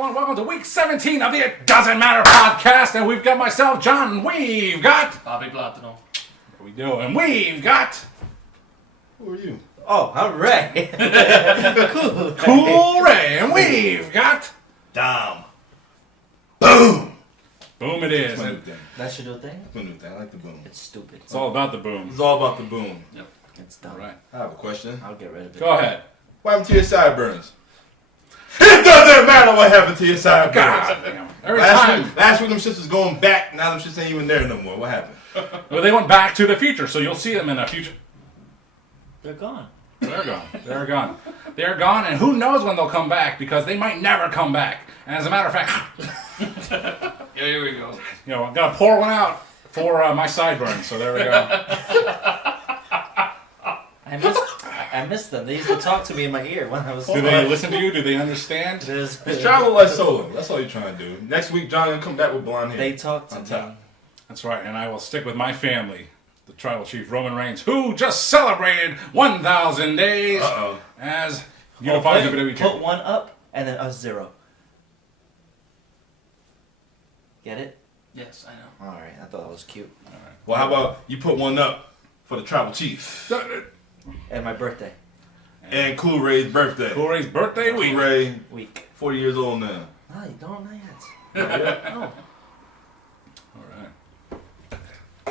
everyone. Welcome to week 17 of the It Doesn't Matter podcast. And we've got myself, John. We've got... Bobby Platano. What we do? And we've got... Who are you? Oh, I'm Ray. Cool Ray. And we've got... Dom. Boom! Boom it is. That's my new And thing. That's your new thing? That's my new thing. I like the boom. It's stupid. it's all about the boom. It's all about the boom. Yep. It's dumb. All right. I have a question. I'll get rid of it. Go ahead. What happened to your sideburns? It doesn't matter what happened to your sideburns. God damn. Every time. Last week them shits was going back. Now them shits ain't even there no more. What happened? Well, they went back to the future, so you'll see them in a future... They're gone. They're gone. They're gone. They're gone, and who knows when they'll come back, because they might never come back. And as a matter of fact, Yeah, here we go. you know, I'm going to pour one out for my sideburns, so there we go. I missed them. They used to talk to me in my ear when I was... Do they listen to you? Do they understand? There's- Just travel like solo. That's all you're trying to do. Next week, John gonna come back with blonde hair. They talk to on me. top. That's right, and I will stick with my family, the tribal chief Roman Reigns, who just celebrated 1,000 days Uh-oh. as unified WWE Put champion. one up and then a 0. Get it? Yes, I know. Alright, I thought that was cute. Well, how about you put one up for the tribal chief And my birthday and Cool Ray's birthday. Cool Ray's birthday Cool week. Ray, week. 40 years old now. No, you don't, not yet. No. All right.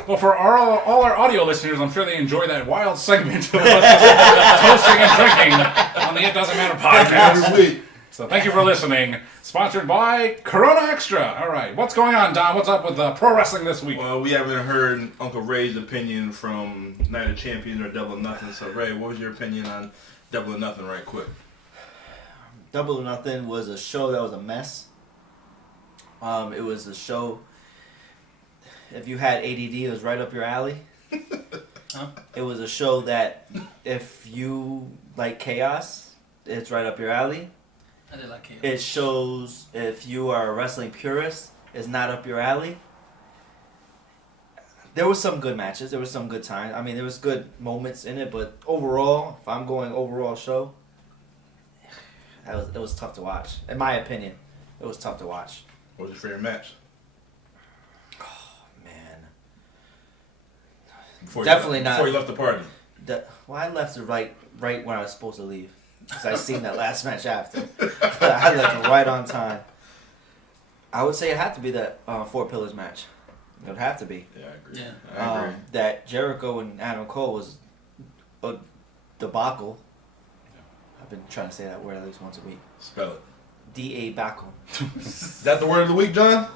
Well, for all our audio listeners, I'm sure they enjoy that wild segment of us toasting and drinking on the It Doesn't Matter podcast. Every week. So thank you for listening. Sponsored by Corona Extra. All right, what's going on, Don? What's up with pro wrestling this week? Well, we haven't heard Uncle Ray's opinion from Night of Champions or Double or Nothing. So, Ray, what was your opinion on Double or Nothing right quick? Double or Nothing was a show that was a mess. It was a show, if you had ADD, it was right up your alley. Huh? It was a show that if you like chaos, it's right up your alley. I did like chaos. It shows if you are a wrestling purist, it's not up your alley. There was some good matches. There was some good times. I mean, there was good moments in it, but overall, if I'm going overall show, it was tough to watch. In my opinion, it was tough to watch. What was your favorite match? Man, Before Definitely you, not. Before you left the party. well, I left it right when I was supposed to leave, because I seen that last match after. But I left it right on time. I would say it had to be that Four Pillars match. It would have to be. Yeah, I agree. Yeah. I agree. That Jericho and Adam Cole was a debacle. I've been trying to say that word at least once a week. Spell it. D-A-bacle. Is that the word of the week, John?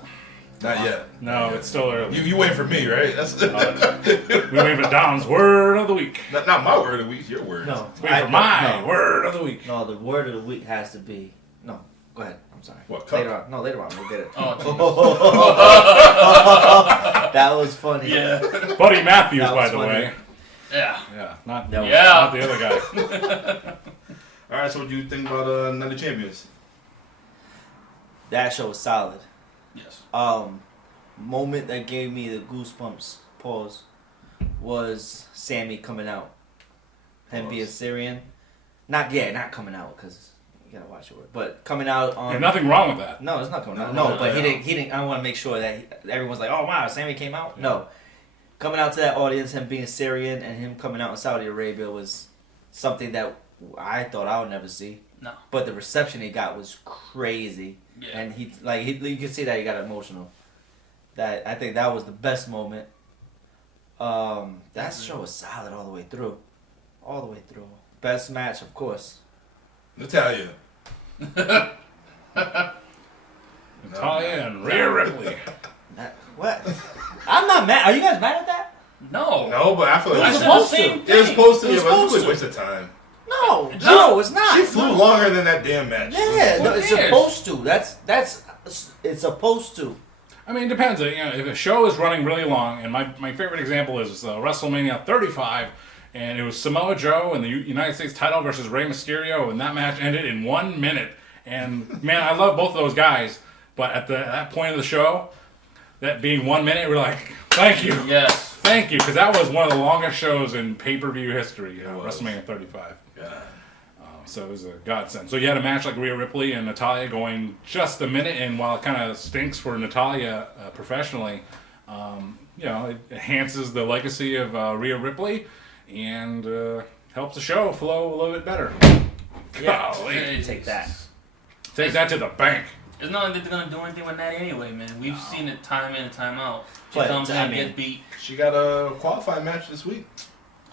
Not yet. No, Not yet. it's still early. You waiting for me, right? That's We wait for Don's word of the week. not my word of the week. It's your word. No. Wait for my no. word of the week. No, the word of the week has to be... No, go ahead. I'm sorry. What, cup? Later on. No, later on. We'll get it. Oh, That was funny. yeah. Buddy Matthews, That by was the funny. way. Yeah. Yeah, not That was- not the other guy. All right, so what do you think about Night of Champions? That show was solid. Yes. Moment that gave me the goosebumps, pause, was Sammy coming out. Him being Pause. Syrian. Not coming out, because you gotta watch your word. But coming out on... There's nothing wrong with that. No, it's not coming out. No, No, but no. he didn't. I want to make sure that everyone's like, oh wow, Sammy came out. No, coming out to that audience, him being Syrian and him coming out in Saudi Arabia was something that I thought I would never see. No. But the reception he got was crazy, Yeah. and you can see that he got emotional. That I think that was the best moment. That show was solid all the way through, Best match, of course. Natalia. Natalia and Rhea Ripley. What? I'm not mad. Are you guys mad at that? No. No, but I feel It like was I said the supposed to. same it was thing. supposed to It be, was but it's a supposed waste of time. No, it's not. She flew longer than that damn match. Yeah, Who no, it's cares? supposed to. That's it's supposed to. I mean, it depends. You know, if a show is running really long, and my favorite example is WrestleMania 35, and it was Samoa Joe and the United States title versus Rey Mysterio, and that match ended in 1 minute. And man, I love both of those guys, but at that point of the show, that being 1 minute, we're like, thank you, Yes. thank you, because that was one of the longest shows in pay-per-view history. It was. WrestleMania 35. God. So it was a godsend. So you had a match like Rhea Ripley and Natalya going just a minute, and while it kind of stinks for Natalya professionally, it enhances the legacy of Rhea Ripley and helps the show flow a little bit better. Yeah. Golly. Take that. Take that to the bank. It's not like they're gonna do anything with Natty anyway, man. We've seen it time in and time out. She But, comes in I and mean- gets beat. She got a qualifying match this week.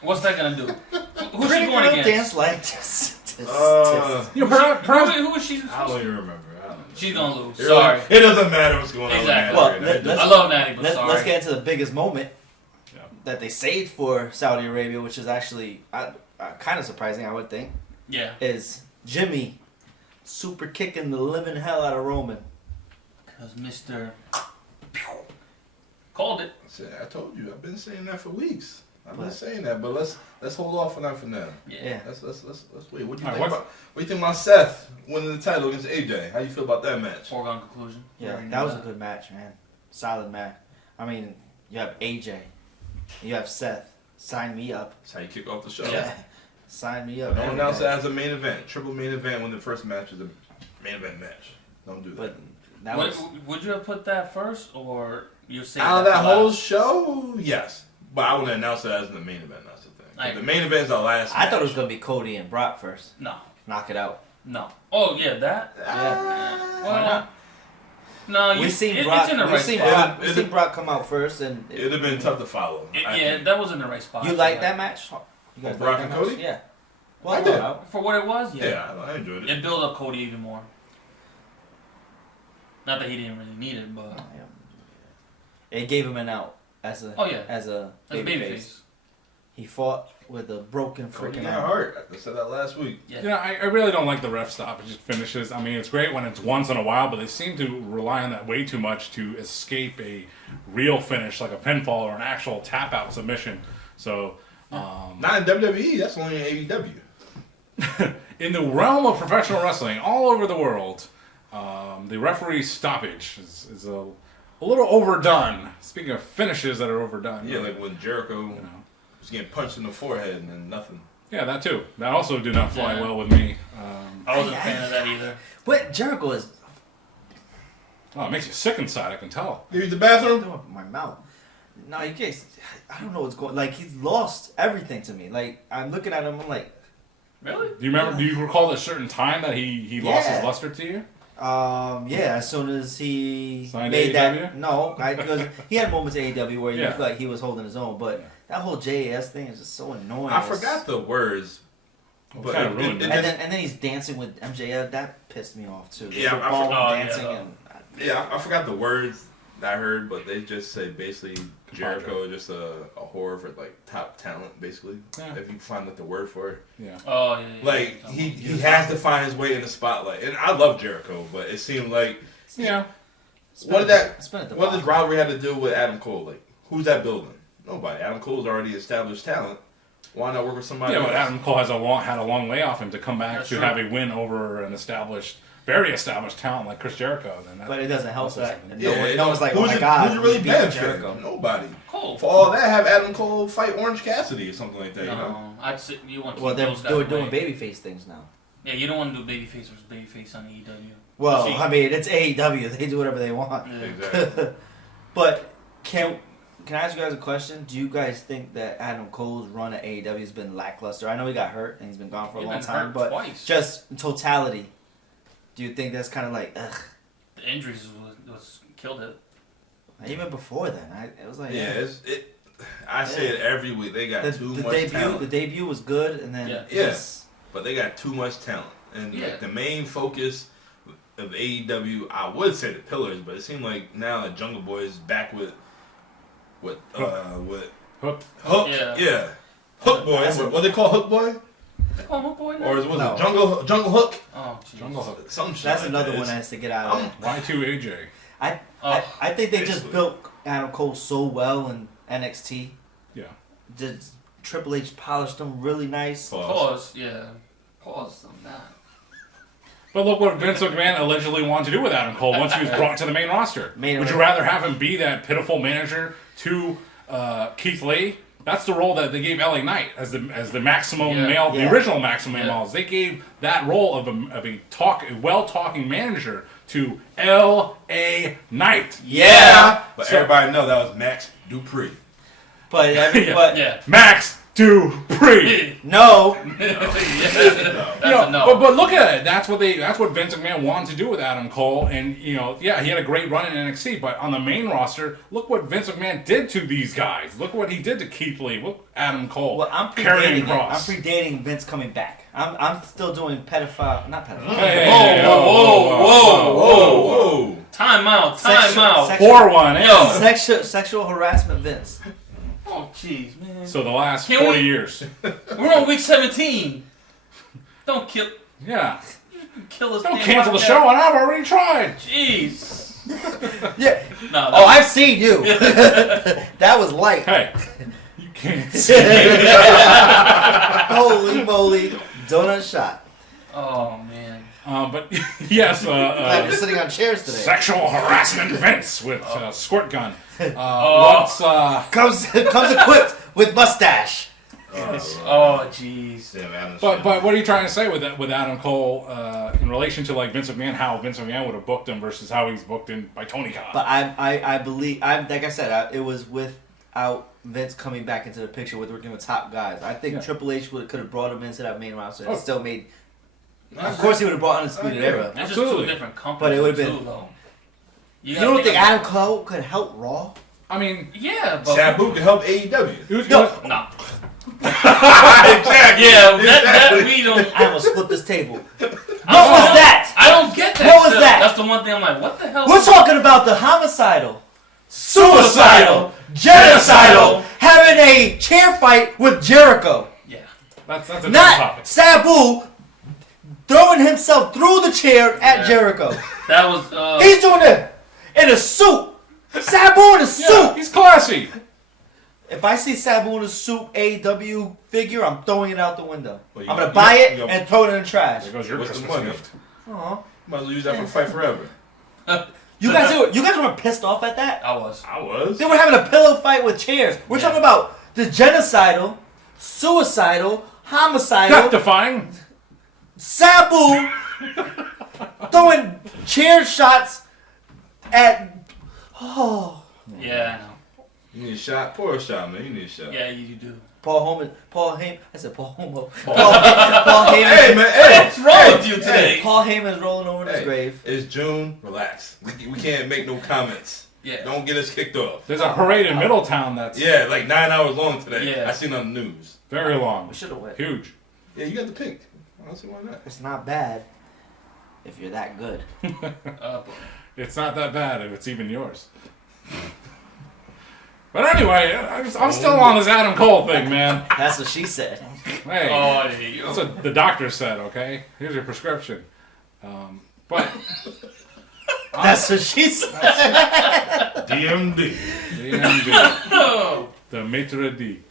What's that gonna do? Who's she Pretty going girl against? dance like this. Perhaps Who is she? I don't even remember. I don't know. She's gonna lose. It Sorry. It doesn't matter what's going on. Exactly. Well, With Natty. let's- I love Natty, but sorry. Let's get into the biggest moment Yeah. that they saved for Saudi Arabia, which is actually kind of surprising, I would think, Yeah. is Jimmy super kicking the living hell out of Roman. Because Mr. called it. I told you. I've been saying that for weeks. I've been But- saying that, but let's hold off on that for now. Yeah. Let's wait. What do you All right, think what- about? What do you think about Seth winning the title against AJ? How you feel about that match? Foregone conclusion. Yeah, Already that knew was a good match, man. Solid match. I mean, you have AJ, you have Seth. Sign me up. That's how you kick off the show. Yeah. Sign me up. Don't announce it as a main event. Triple main event when the first match is a main event match. Don't do that. But that Would, was would you have put that first, or you say Out of that for whole last? show, yes. But I wouldn't announce it as the main event. That's the thing. I The agree. main event is our last. I thought it was match. gonna be Cody and Brock first. No, Knock it out. no. Oh yeah, that. Yeah. Well, Why not? no, We've seen it's Brock. in the We've right seen spot. Brock. We've It- seen Brock come out first, and It'd have been tough to follow. I Yeah, think. that was in the right spot. You for like that match? You guys Brock like and that Cody? match? Yeah. Well, I I did. out. For what it was, yeah. Yeah, I enjoyed it. It built up Cody even more. Not that he didn't really need it, but It gave him an out as a oh yeah, as a that's baby babyface. face. He fought with a broken Cody freaking got arm. hurt. I said that last week. Yeah. I really don't like the ref stoppage finishes. I mean, it's great when it's once in a while, but they seem to rely on that way too much to escape a real finish, like a pinfall or an actual tap out submission. So, Not in WWE. That's only in AEW. in the realm of professional wrestling, all over the world, the referee stoppage is a little overdone. Speaking of finishes that are overdone, Yeah, like when Jericho you know. was getting punched in the forehead and then nothing. Yeah, that too. That also did not fly Yeah. well with me. I wasn't a fan of that either. But Jericho is It makes you sick inside. I can tell. You use the bathroom? doing my mouth. No, you can't. I don't know what's going. Like he's lost everything to me. Like I'm looking at him. I'm like, Really? Do you remember? Do you recall a certain time that he lost his Yeah. luster to you? yeah. As soon as he Signed made AEW? that, no, because he had moments in AEW where you Yeah. feel like he was holding his own. But that whole JAS thing is just so annoying. I forgot the words. But Kinda ruined it. And then he's dancing with MJF. That pissed me off too. The Yeah, I ball forgot- dancing yeah. and Yeah, I forgot the words that I heard, but they just say basically Jericho is just a whore for like top talent, basically. Yeah. If you find like the word for it. Yeah. Oh yeah. Like he has to find his way in the spotlight, and I love Jericho, but it seemed like Yeah. what did that? It's been at the What does bottom. rivalry have to do with Adam Cole? Like who's that building? Nobody. Adam Cole's already established talent. Why not work with somebody Yeah, else? but Adam Cole had a long layoff, and to come back That's to true. have a win over an very established talent like Chris Jericho, then But it doesn't help also that something. no one's like, oh who's my it- god, who's it really he beat benefit? Jericho. Nobody. Cool. For all that, have Adam Cole fight Orange Cassidy or something like that. You know? No, I'd say you want to Well, keep they're those guys doing away. babyface things now. Yeah, you don't want to do babyface versus babyface on AEW. Well, See- I mean, it's AEW. They do whatever they want. Yeah. Exactly. But can I ask you guys a question? Do you guys think that Adam Cole's run at AEW has been lackluster? I know he got hurt and he's been gone for a He's long been time, hurt but twice. just in totality, do you think that's kind of like, ugh? The injuries was killed it. Even before then, it was like, Yeah, I say it every week. They got The, too the much debut, talent. the debut was good, and then Yeah. Yes. But they got too much talent. And Yeah. like, the main focus of AEW, I would say the pillars, but it seemed like now the Jungle Boy is back with Hook. Hook. Yeah. Hook Boy. What they call Hook Boy? They call him a boy now? Or is it No. Jungle Hook? Oh, jeez. Jungle Hook. Some shit. that's like another that. one that has to get out of there. Y2AJ. I think they just basically. built Adam Cole so well in NXT. Yeah. Just Triple H polished him really nice. Pause. Yeah. Pause on that. But look what Vince McMahon allegedly wanted to do with Adam Cole once he was brought to the main roster. Main Would you event. rather have him be that pitiful manager to Keith Lee That's the role that they gave LA Knight as the maximum Yeah. male, the Yeah. original maximum Yeah. males. They gave that role of a well-talking manager to LA Knight. Yeah. But So- everybody know that was Max Dupree. But Yeah. but Yeah. Max Dupree. no. That's You know, a no. but look at it. That's what Vince McMahon wanted to do with Adam Cole, and he had a great run in NXT. But on the main roster, look what Vince McMahon did to these guys. Look what he did to Keith Lee. Look, Adam Cole. Well, I'm Karrion predating it. I'm Kross. predating Vince coming back. I'm still doing not pedophile. Hey, Whoa. Time out. Sexual- Pour one in. Yo. Sexual harassment, Vince. Oh, jeez, man. So the last Can 40 we- years. We're on week 17. Don't kill Yeah. us. Don't damn cancel the podcast. show, and I've already tried. Jeez. Yeah. No. Oh, I've seen you. That was light. Hey, you can't see me. Holy moly. Donut shot. Oh man. But yes, Glad you're sitting on chairs today. sexual harassment Vince with squirt gun. Once, Comes equipped with mustache. Oh jeez. Damn, Adam but what are you trying to say with Adam Cole in relation to like Vince McMahon? How Vince McMahon would have booked him versus how he's booked in by Tony Khan? But I believe like I said, it was without Vince coming back into the picture with working with top guys. I think Yeah. Triple H could have brought him into that main roster and Oh. still made. Of course, he would have brought Undisputed Era. It's just Absolutely. two different companies. But it would've been- too, though. You gotta don't think about- Adam Cole could help Raw? I mean, Yeah, but Sabu can help AEW. it was, No. no. Exactly. Yeah, that we don't. I almost flipped this table. What What was that? I don't get that. What was still. that? That's the one thing I'm like, what the hell? We're talking about the homicidal, suicidal, genocidal, having a chair fight with Jericho. Yeah. that's a different Not topic. Sabu throwing himself through the chair at Yeah. Jericho. That was. He's doing it in a suit. Sabu in a suit. Yeah, he's classy. If I see Sabu in a suit AEW figure, I'm throwing it out the window. Well, I'm gonna buy it you- and throw it in the trash. There goes your What's the Christmas money? gift. Aw. Might as well use that for Fight Forever. You guys were pissed off at that? I was. I was. They were having a pillow fight with chairs. We're Yeah. talking about the genocidal, suicidal, homicidal, Death-defying. Sabu throwing chair shots at. Oh, Yeah, I know. You need a shot? Pour a shot, man. You need a shot. Yeah, you do. Paul Heyman. I said Paul Homo. Paul Heyman. Hey, man. Hey. What's wrong with you today? Paul Heyman's rolling over in his Hey, grave. it's June. Relax. We can't make no comments. Yeah. Don't get us kicked off. There's a parade in Middletown that's Yeah, like 9 hours long today. Yeah. I seen on the news. very long. We should have went. Huge. Yeah, you got the pink. I don't see why not. It's not bad if you're that good. But It's not that bad if it's even yours. But anyway, I'm still on this Adam Cole thing, man. That's what she said. Hey, oh, there you that's go. what the doctor said, okay? Here's your prescription. But That's what she said. DMD. the MD, Oh. the maitre d'.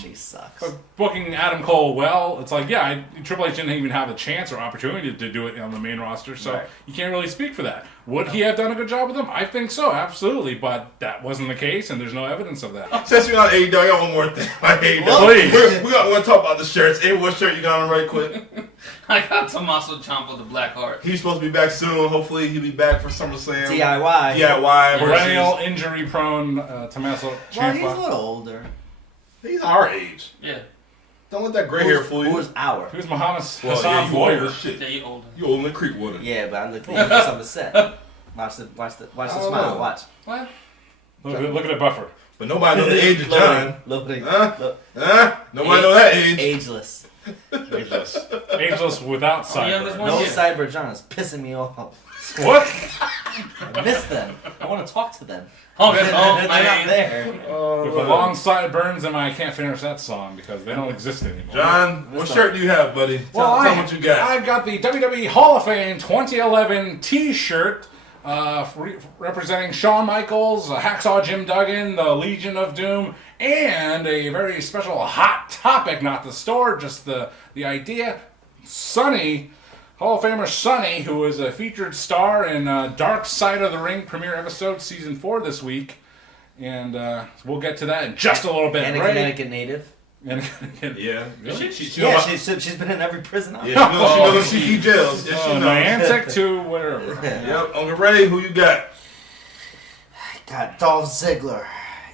She sucks. But booking Adam Cole well, it's like, yeah, Triple H didn't even have the chance or opportunity to do it on the main roster, so Right. you can't really speak for that. Would he have done a good job with him? I think so, absolutely, but that wasn't the case, and there's no evidence of that. Since we're on AEW, I got one more thing. Like AEW. Please. We want to talk about the shirts. Hey, what shirt you got on right quick? I got Tommaso Ciampa with the Black Heart. He's supposed to be back soon. Hopefully, he'll be back for SummerSlam. DIY. DIY Perennial versus. injury-prone Tommaso Well, he's a Ciampa. little older. He's our age. Yeah. Don't let that gray hair fool you. Who's our? Who's Muhammad Well, Hassan yeah, you old Boyer? as shit. Yeah, you older. You old in the creek water. Yeah, but I looked at you something to say. Watch the I don't smile. know. Watch. What? Look at that buffer. But nobody knows the age of John. Loading. Huh? Look. Nobody know that age. Ageless. Ageless. Ageless without youngest sideburns. one? No Yeah. cyber John is pissing me off. What? I miss them. I want to talk to them. Oh, They're that's not man. there. With the long sideburns, and I can't finish that song because they don't exist anymore. John, what shirt do you have, buddy? Tell me what you got. I've got the WWE Hall of Fame 2011 T-shirt representing Shawn Michaels, Hacksaw Jim Duggan, the Legion of Doom, and a very special hot topic, not the store, just the idea. Sonny, Hall of Famer Sonny, who is a featured star in Dark Side of the Ring premiere episode, season 4 this week, and we'll get to that in just a little bit. And a Ray, Connecticut native. and Yeah. Really? She Yeah, know my- she's been in every prison. yeah, she knows CP jails. Yes, she knows. Niantic to whatever. Yep. Uncle Ray, who you got? Got Dolph Ziggler.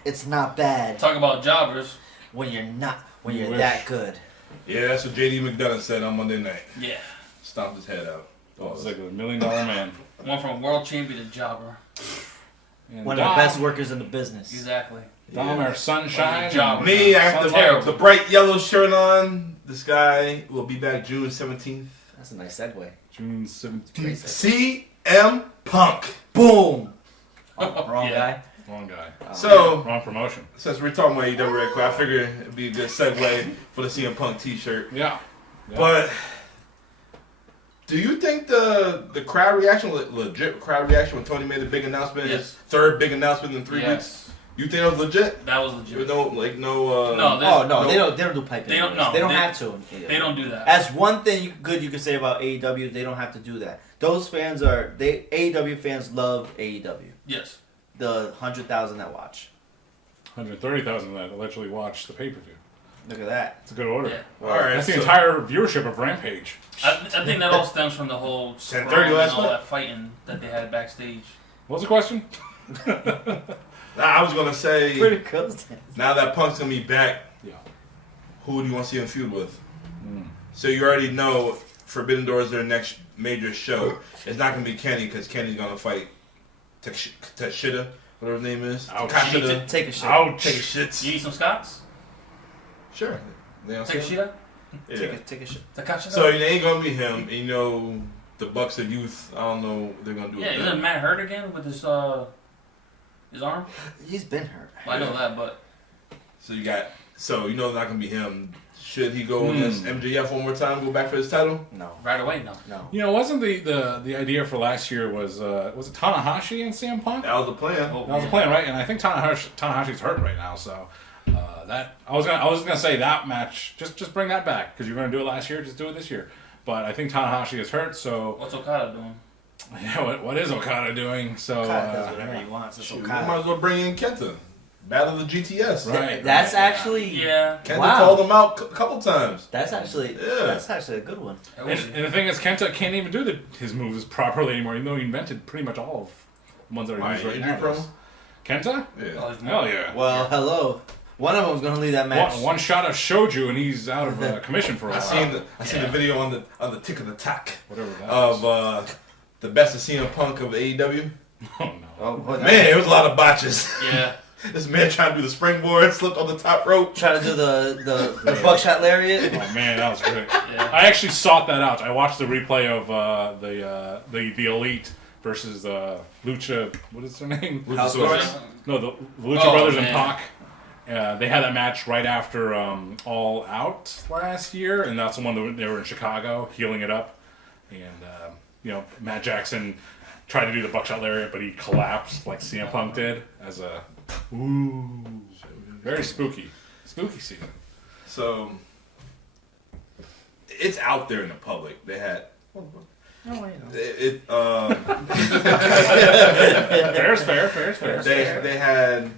It's not bad Talk about jobbers. when you're You wish. that good. Yeah, that's what JD McDonough said on Monday night. Yeah. Stomped his head out. Dolph Ziggler, $1 million man. Went from world champion to jobber. And One of the best workers in the business. Exactly. Dom, our sunshine. Job. Me, I have Sounds the bright yellow shirt on. This guy will be back June 17th. That's a nice segue. June 17th. CM Punk. Boom. Oh, wrong Yeah. guy. Wrong guy. So, Wrong promotion. since we're talking about AEW right quick, I figured it'd be a good segue for the CM Punk t-shirt. Yeah. But do you think the crowd reaction, legit crowd reaction when Tony made the big announcement, Yes. his third big announcement in 3 weeks? Yes. You think it was legit? That was With legit. no. No, Oh no, no- they don't do pipe. They don't- anyways. no, they don't they- have to. They don't do that. That's one thing good you can say about AEW. They don't have to do that. Those fans AEW fans love AEW. Yes. The 100,000 that watch. 130,000 that allegedly watched the pay-per-view. Look at that. It's a good order. Yeah. All right, That's the so- entire viewership of Rampage. I think that all stems from the whole 10:30 scrum and last all night? that fighting that they had backstage. What was the question? Nah, I was gonna say, Pretty close. now that Punk's gonna be back, Yeah. who do you want to see him feud with? Mm. So you already know Forbidden Door is their next major show. It's not gonna be Kenny because Kenny's gonna fight Tashida, whatever his name is. Ouch. Takashida. Take a shit. Ouch. Take a shits. You need some Scots? Sure. They don't Take a say- shit Yeah. Take a shit. So it ain't gonna be him. And you know the Bucks of Youth. I don't know what they're gonna do. Yeah, with isn't them. Matt hurt again with his arm? He's been hurt. Well, I know that, but So you got. So you know it's not gonna be him. Should he go against MJF one more time? Go back for his title? No. right away, no. No. You know, wasn't the idea for last year was it Tanahashi and CM Punk? That was the plan. Oh, That was the plan, right? And I think Tanahashi's hurt right now, so that I was gonna say that match. Just bring that back because you're gonna do it last year. Just do it this year. But I think Tanahashi is hurt, so What's Okada doing? yeah. What is Okada doing? So Okada does whatever he wants. It's Shoot, we Okada. might as well bring in Kenta. Battle of the GTS. Right. That's right. actually. Yeah. Kenta Wow. called him out a couple times. That's actually. Yeah. That's actually a good one. It was- And the thing is, Kenta can't even do his moves properly anymore, even though he invented pretty much all of the ones that are Why, used right injury now. problem? Kenta? oh, Yeah. he's Hell yeah. Well, hello. One of them's gonna leave that match. One shot of shoju and he's out of commission for a I while. seen the video on the Tick of the Tack Whatever that is. of the best of CM Punk of AEW. Oh no. Oh, boy, Man, it was a lot of botches. yeah. This man trying to do the springboard, slipped on the top rope. Trying to do the buckshot lariat. Oh man, that was great. Yeah. I actually sought that out. I watched the replay of the Elite versus Lucha. What is their name? House Luchasaurus. Party? No, the Lucha Oh, Brothers and man. Pac. They had that match right after All Out last year, and that's the one that they were in Chicago, healing it up. And Matt Jackson tried to do the buckshot lariat, but he collapsed like CM Punk did as a very spooky season. So it's out there in the public. They had Fair's fair. they had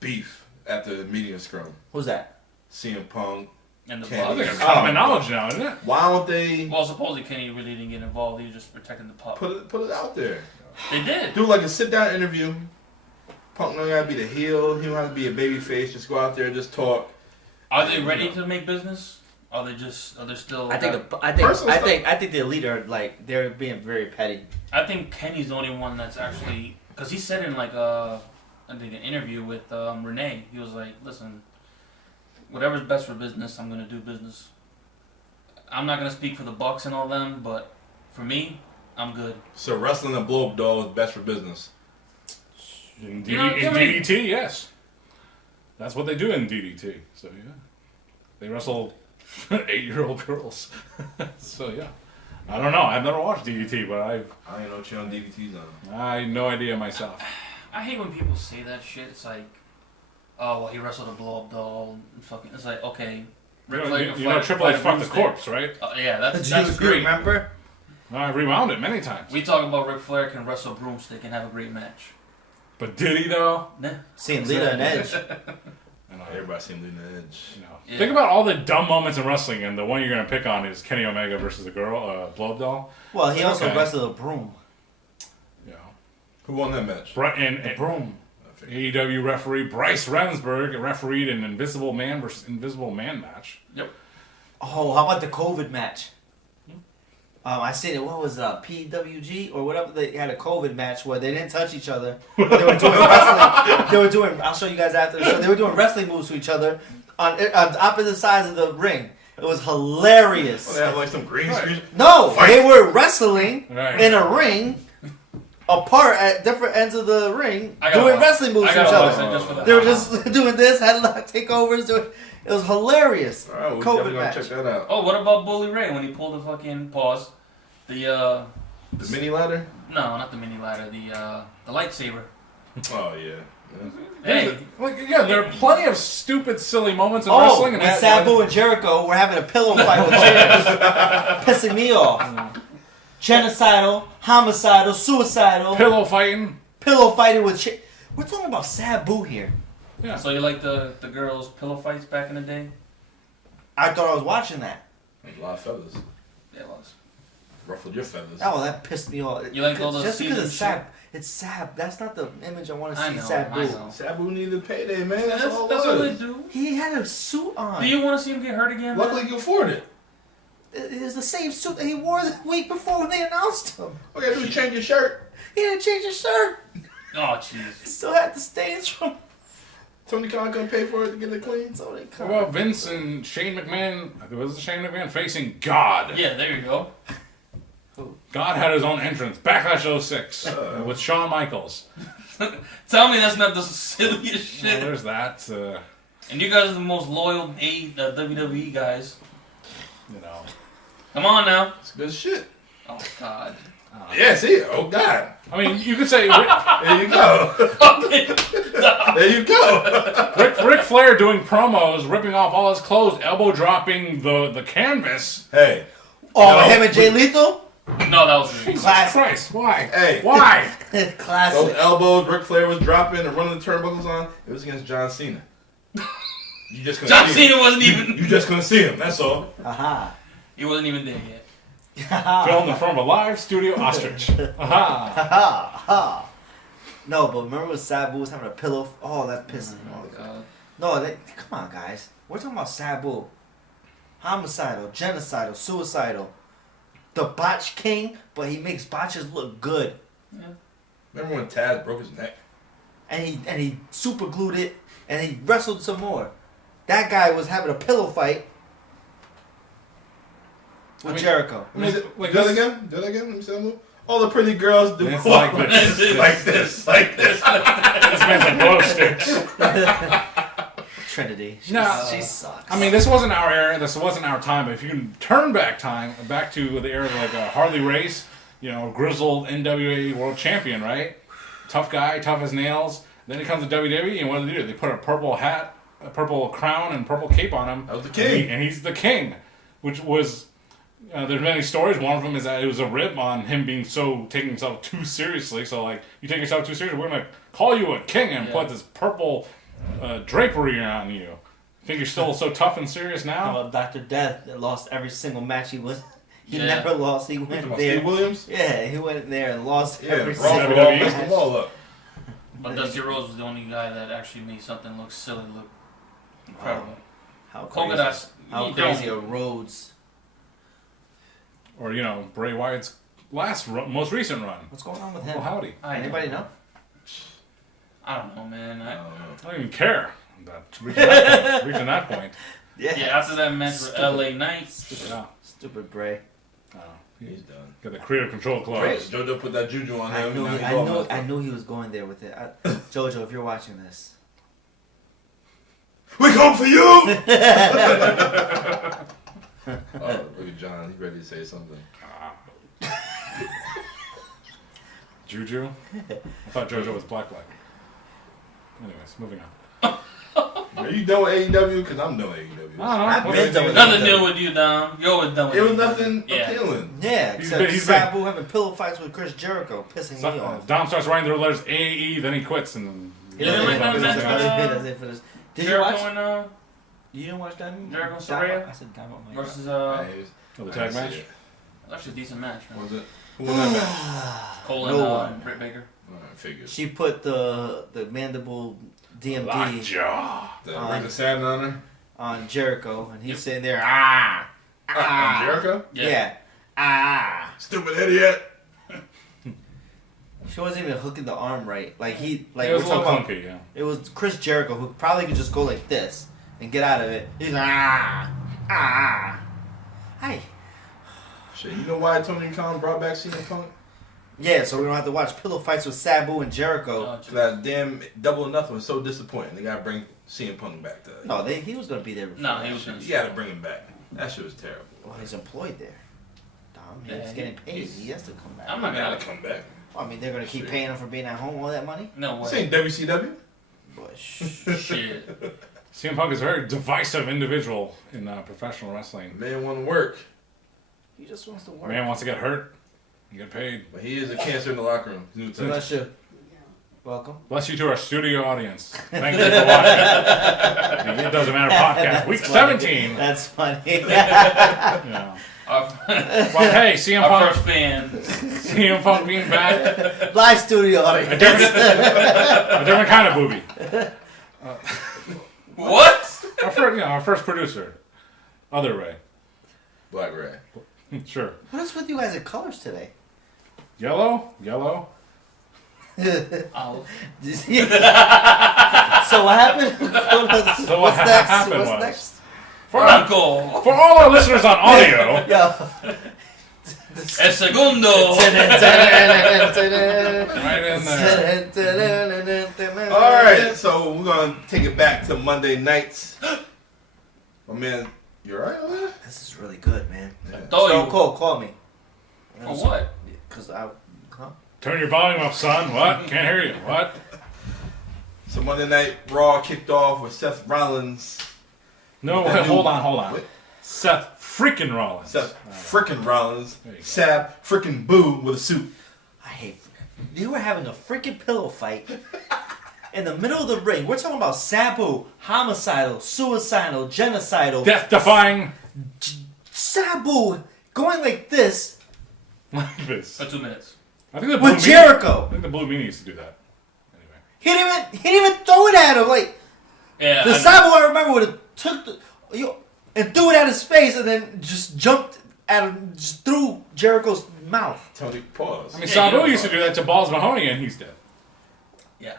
beef at the media scrum. Who's that? CM Punk. And the Can't I think Bucks. it's common knowledge now, isn't it? Why don't they Well, supposedly Kenny really didn't get involved. He was just protecting the pup. put it out there? They did. Do like a sit down interview. Punk don't gotta be the heel. He don't have to be a baby face. Just go out there and just talk. Are they ready to make business? Are they still? I think Personal I think the elite are like they're being very petty. I think Kenny's the only one that's actually because he said in like I think an interview with Renee. He was like, "Listen, whatever's best for business, I'm gonna do business. I'm not gonna speak for the Bucks and all them, but for me, I'm good." So wrestling a blow up doll is best for business. In, You know, in I mean- DDT, yes. That's what they do in DDT. So yeah, they wrestle 8-year-old girls. So yeah, I don't know. I've never watched DDT, but I don't even know what channel DVT's on. I have no idea myself. I hate when people say that shit. It's like, oh, well, he wrestled a blow up doll. And fucking, it's like, okay. Ric Flair can You know fight- Triple H fight a fucked the broomstick. corpse, right? Yeah, that's Do you great. remember? I rewound it many times. We talk about Ric Flair can wrestle a broomstick and have a great match. But did he though? Nah. Seeing Lita and Edge. I know. Everybody's seen Lena Edge. You know. Yeah. Think about all the dumb moments in wrestling, and the one you're gonna pick on is Kenny Omega versus the girl, Blow Up Doll. Well, he also Okay. wrestled a broom. You know, Who won that match? and Broom. AEW referee Bryce Remsburg refereed an Invisible Man versus Invisible Man match. Yep. Oh, how about the COVID match? I seen it. What was it? PWG or whatever? They had a COVID match where they didn't touch each other. They were doing wrestling. They were doing. I'll show you guys after the show. They were doing wrestling moves to each other on opposite sides of the ring. It was hilarious. Oh, they have like some green screen. No, Fight. they were wrestling Right. in a ring, apart at different ends of the ring, I gotta doing watch- wrestling moves I to each gotta watch other. that just for the They were ha-ha. just doing this, headlock takeovers. It was hilarious. All right, we're COVID definitely gonna match. check that out. Oh, what about Bully Ray when he pulled the fucking pause? The The mini ladder? no, not the mini ladder. The lightsaber. Oh yeah. Hey, Like, yeah, there are plenty of stupid, silly moments in Oh, wrestling. when And Sabu and Jericho were having a pillow fight with chairs, pissing me off. Genocidal, homicidal, suicidal, pillow fighting. pillow fighting with chairs. We're talking about Sabu here. Yeah. so you like the girls' pillow fights back in the day? I thought I was watching that. There's a lot of feathers. Yeah, it was. Ruffled your feathers. Oh, that pissed me off. You like all those just because seasoned it's Sab. It's Sab. That's not the image I want to I see. know, Sabu. I know. Sabu needed payday, man. That's, That's all what it they was. do. He had a suit on. Do you want to see him get hurt again? Luckily, man? you afford it. It was the same suit that he wore the week before when they announced him. All you gotta do is change your shirt. He didn't change his shirt. Oh, jeez. Still had the stains from. Tony Khan couldn't pay for it to get it clean. So they What about Vince and Shane McMahon? Was it Shane McMahon facing God? Yeah, there you go. God had his own entrance. Backlash 06 with Shawn Michaels. Tell me that's not the silliest Well, shit. there's that. And you guys are the most loyal WWE guys. You know. Come on now. It's good shit. Oh God. Yeah, see? Oh, God. I mean, you could say There you go. There you go. Ric Flair doing promos, ripping off all his clothes, elbow dropping the canvas. Hey. Oh, No. him and Jay Lethal? No, that was Jesus Classic. Christ, why? Hey. Why? Those Classic. elbows Ric Flair was dropping and running the turnbuckles on, it was against John Cena. You just couldn't John see Cena him. wasn't even. You just couldn't see him, that's all. Aha. He wasn't even there yet. Filmed in front of a live studio ostrich. Aha. Ha ha. No, but remember when Sabu was having a pillow? Oh, that pissed me off. God. No, come on, guys. We're talking about Sabu. Homicidal, genocidal, suicidal. The botch king, but he makes botches look good. Remember when Taz broke his neck? And he super glued it, and he wrestled some more. That guy was having a pillow fight with Jericho. Like do that again? Do that again? Let me see that move. All the pretty girls do It's like this. like this, like this. This man's a glow sticks. Trinity. No. She sucks. I mean, this wasn't our era. This wasn't our time. But if you can turn back time, back to the era of like Harley Race, grizzled NWA world champion, right? Tough guy, tough as nails. Then he comes to WWE, and what do they do? They put a purple hat, a purple crown, and purple cape on him. That was the king. And he's the king, which was. There's many stories. One of them is that it was a rib on him being taking himself too seriously. So like, you take yourself too seriously, we're gonna call you a king and put this purple drapery on you. Think you're still so tough and serious How now? about Dr. Death that lost every single match he was? He Yeah. never lost. He went Steve there. Williams? Yeah, he went there and lost Yeah, every Brawl single for All WWE. messed them all up. But Dusty Rhodes was the only guy that actually made something look silly look incredible. How Polka crazy, dots. how you crazy don't- are Rhodes? Or Bray Wyatt's most recent run. What's going on with Well, him? howdy. Anybody know? I don't know, man. I don't know. I don't even care. About reaching that point. Yeah, after that match with LA Knight. Yeah. Stupid Bray. He's done. Got the creative control clause. JoJo put that juju on I him. knew, and he, now I he's all knew, messed I up. knew he was going there with it. Jojo, if you're watching this, We come for you! Oh, look at John. He's ready to say something. Juju? I thought JoJo was black. Anyways, moving on. Are you done with AEW? Because I'm done with AEW. I've been done with Nothing new with you, Dom. You're always done with It was AEW. nothing Yeah. appealing. Yeah, He's except been- Sabu having pillow fights with Chris Jericho, pissing me off. Dom starts writing the letters AE, then he quits, and He Yeah, doesn't like that he match, doesn't finish. Did you Jericho watch? and You didn't watch that? Jericho and Diamond- Saraya? I said Diamond Mike. versus oh, the I tag didn't match. see it. actually a decent match, man. Was it? Who won that match? Cole No and one. Britt Baker. Alright, figures. She put the mandible DMD Lockjaw. The Ring of Saturn on her? on Jericho, and he's Yep. sitting there, On Jericho? yeah. Stupid idiot. She wasn't even hooking the arm right. Like he, like It was we're a little talking about, clunky, yeah. it was Chris Jericho who probably could just go like this and get out of it. He's like, Hi. Shit, you know why Tony Khan brought back CM Punk? Yeah, so we don't have to watch pillow fights with Sabu and Jericho. That damn Double or Nothing was so disappointing. They gotta bring CM Punk back to it. No, he was gonna be there. Before No, that he was shit. gonna. You gotta bring him back. That shit was terrible. Well, he's employed there. Dom, Yeah, he's getting paid. he's- He has to come back. I'm not Gotta gonna. come back. I mean, they're gonna keep Shit. paying him for being at home all that money. No This way. ain't WCW. But Shit. CM Punk is a very divisive individual in professional wrestling. Man want to work, he just wants to work. Man wants to get hurt, and get paid. but he is a cancer in the locker room. New So touch. that's you. Welcome. Bless you to our studio audience. Thank you for watching. The It Doesn't Matter podcast, That's week funny. 17. That's funny. Yeah. Our, Well, hey, CM our Punk, first fan. CM Punk being back, Live studio a audience. different kind of booby. What? Our first producer, other Ray. Black Ray. Sure. What is with you guys in colors today? Yellow. Oh. So what happened? So What's what next? happened What's was- next? Franco. For all our listeners on audio, Yo. El segundo. right in there. All right, so we're gonna take it back to Monday nights. Oh man, you alright over there? This is really good, man. Yeah. Throw So you. call me. For what? Because I. Huh? Turn your volume up, son. What? Can't hear you. What? So Monday Night Raw kicked off with Seth Rollins. No, That wait, new- hold on. What? Seth freaking Rollins. Seth frickin' Rollins. There you go. Sab frickin' Boo with a suit. I hate. You were having a freaking pillow fight in the middle of the ring. We're talking about Sabu, homicidal, suicidal, genocidal. Death-defying. Sabu going like this Like this. For 2 minutes. I think the Blue with Meanie- Jericho. I think the Blue Meanie used to do that. Anyway. He didn't even throw it at him. Like Yeah. the Sabu I remember would have took and threw it at his face and then just jumped at him, just through Jericho's mouth. Tony, pause. I mean, Yeah, Sabu you know, used to do that to Balls Mahoney, and he's dead. Yeah.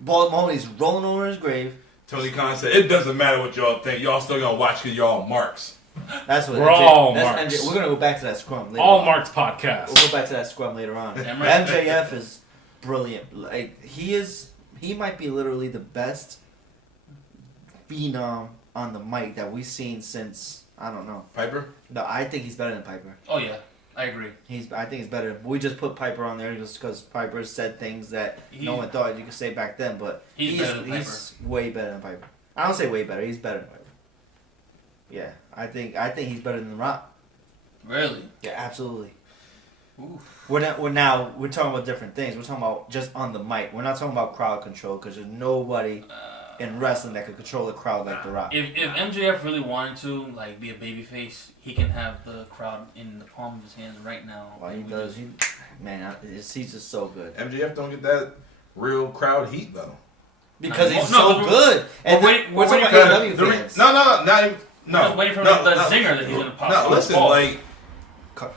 Ball Mahoney's rolling over his grave. Tony Khan said, it doesn't matter what y'all think. Y'all still gonna watch because y'all marks. That's what We're all that's marks. We're gonna go back to that scrum later. All on. Marks podcast. We'll go back to that scrum later on. Damn right. MJF is brilliant. Like he might be literally the best phenom on the mic that we've seen since I don't know. Piper? No, I think he's better than Piper. Oh yeah. I agree. I think he's better. We just put Piper on there just because Piper said things that no one thought you could say back then. But He's better than he's way better than Piper. I don't say way better. He's better than Piper. Yeah, I think he's better than The Rock. Really? Yeah, absolutely. Oof. We're talking about different things. We're talking about just on the mic. We're not talking about crowd control because there's nobody in wrestling that could control the crowd like The Rock. If MJF really wanted to like be a babyface, he can have the crowd in the palm of his hands right now. Well, he And we does. just- He's just so good MJF don't get that real crowd heat though. because No, he's no, so we're- good. And we're we're talking waiting about for AEW The re- fans. No, not even. I'm No, just waiting for no, the no, zinger that he's gonna pop. No, out. listen, Ball. like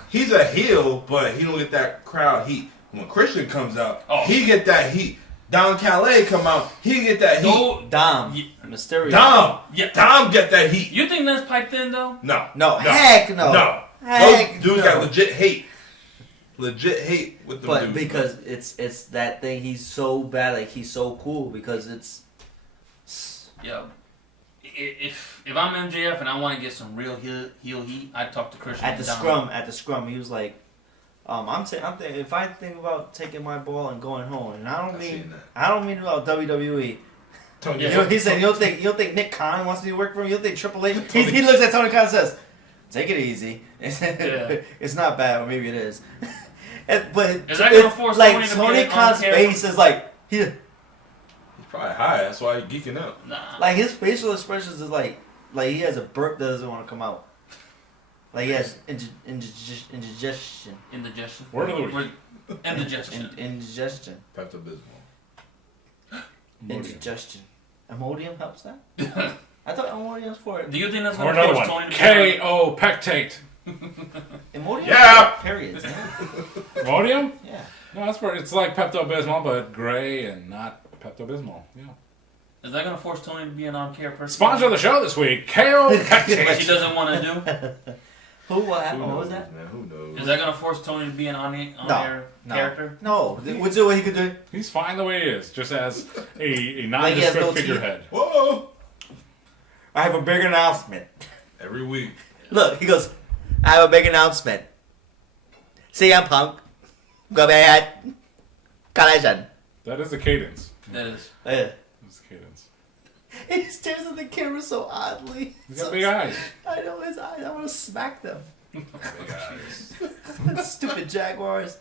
he's a heel, but he don't get that crowd heat. When Christian comes out, he get that heat. Don Calais come out, he get that heat. No, Dom, Ye- Mysterio. Dom get that heat. you think that's piped in though? No, heck no. no. Heck Those dudes no. got legit hate with them But dudes. because it's that thing, he's so bad, like he's so cool because it's. Yo, if I'm MJF and I want to get some real heel heat, I'd talk to Christian At the Dom. scrum, he was like, I'm thinking if I think about taking my ball and going home, and I don't I've seen mean that. I don't mean about WWE. Tony, Yeah. You know, he said, you don't think Nick Khan wants me to work for him? You don't think Triple H? He looks at Tony Khan and says, "Take it easy. It's not bad, or maybe it is." But Is that gonna force like Tony to be Tony on Khan's camera? face is like he's probably high. That's why he's geeking out. Nah. like his facial expressions is like he has a burp that doesn't want to come out. Like he has indigestion. Indigestion. Word of the week. Indigestion. Indigestion. Pepto-Bismol. Indigestion. Imodium helps that? I thought Imodium's for it. Do you think that's Or gonna another force one. Tony to be K.O. pectate. Imodium? Yeah. Periods, man. Imodium? Yeah. No, that's for it's like Pepto-Bismol, but gray and not Pepto-Bismol. Yeah. Is that gonna force Tony to be an on-care person? Sponsor of the show this week, K.O. Which he pectate. doesn't want to do. Who? What happened? Who What was knows, that? man? Who knows? Is that gonna force Tony to be an on-air character? No. We'll do what he could do. He's fine the way he is, just as a Like he has nondescript no teeth. figurehead. Whoa! I have a big announcement. Every week. Look, he goes, I have a big announcement. CM Punk. Go ahead. Collision. That is the cadence. That is. Yeah. That's the cadence. He stares at the camera so oddly. He's got big eyes. I know his eyes. I want to smack them. Big eyes. Stupid Jaguars.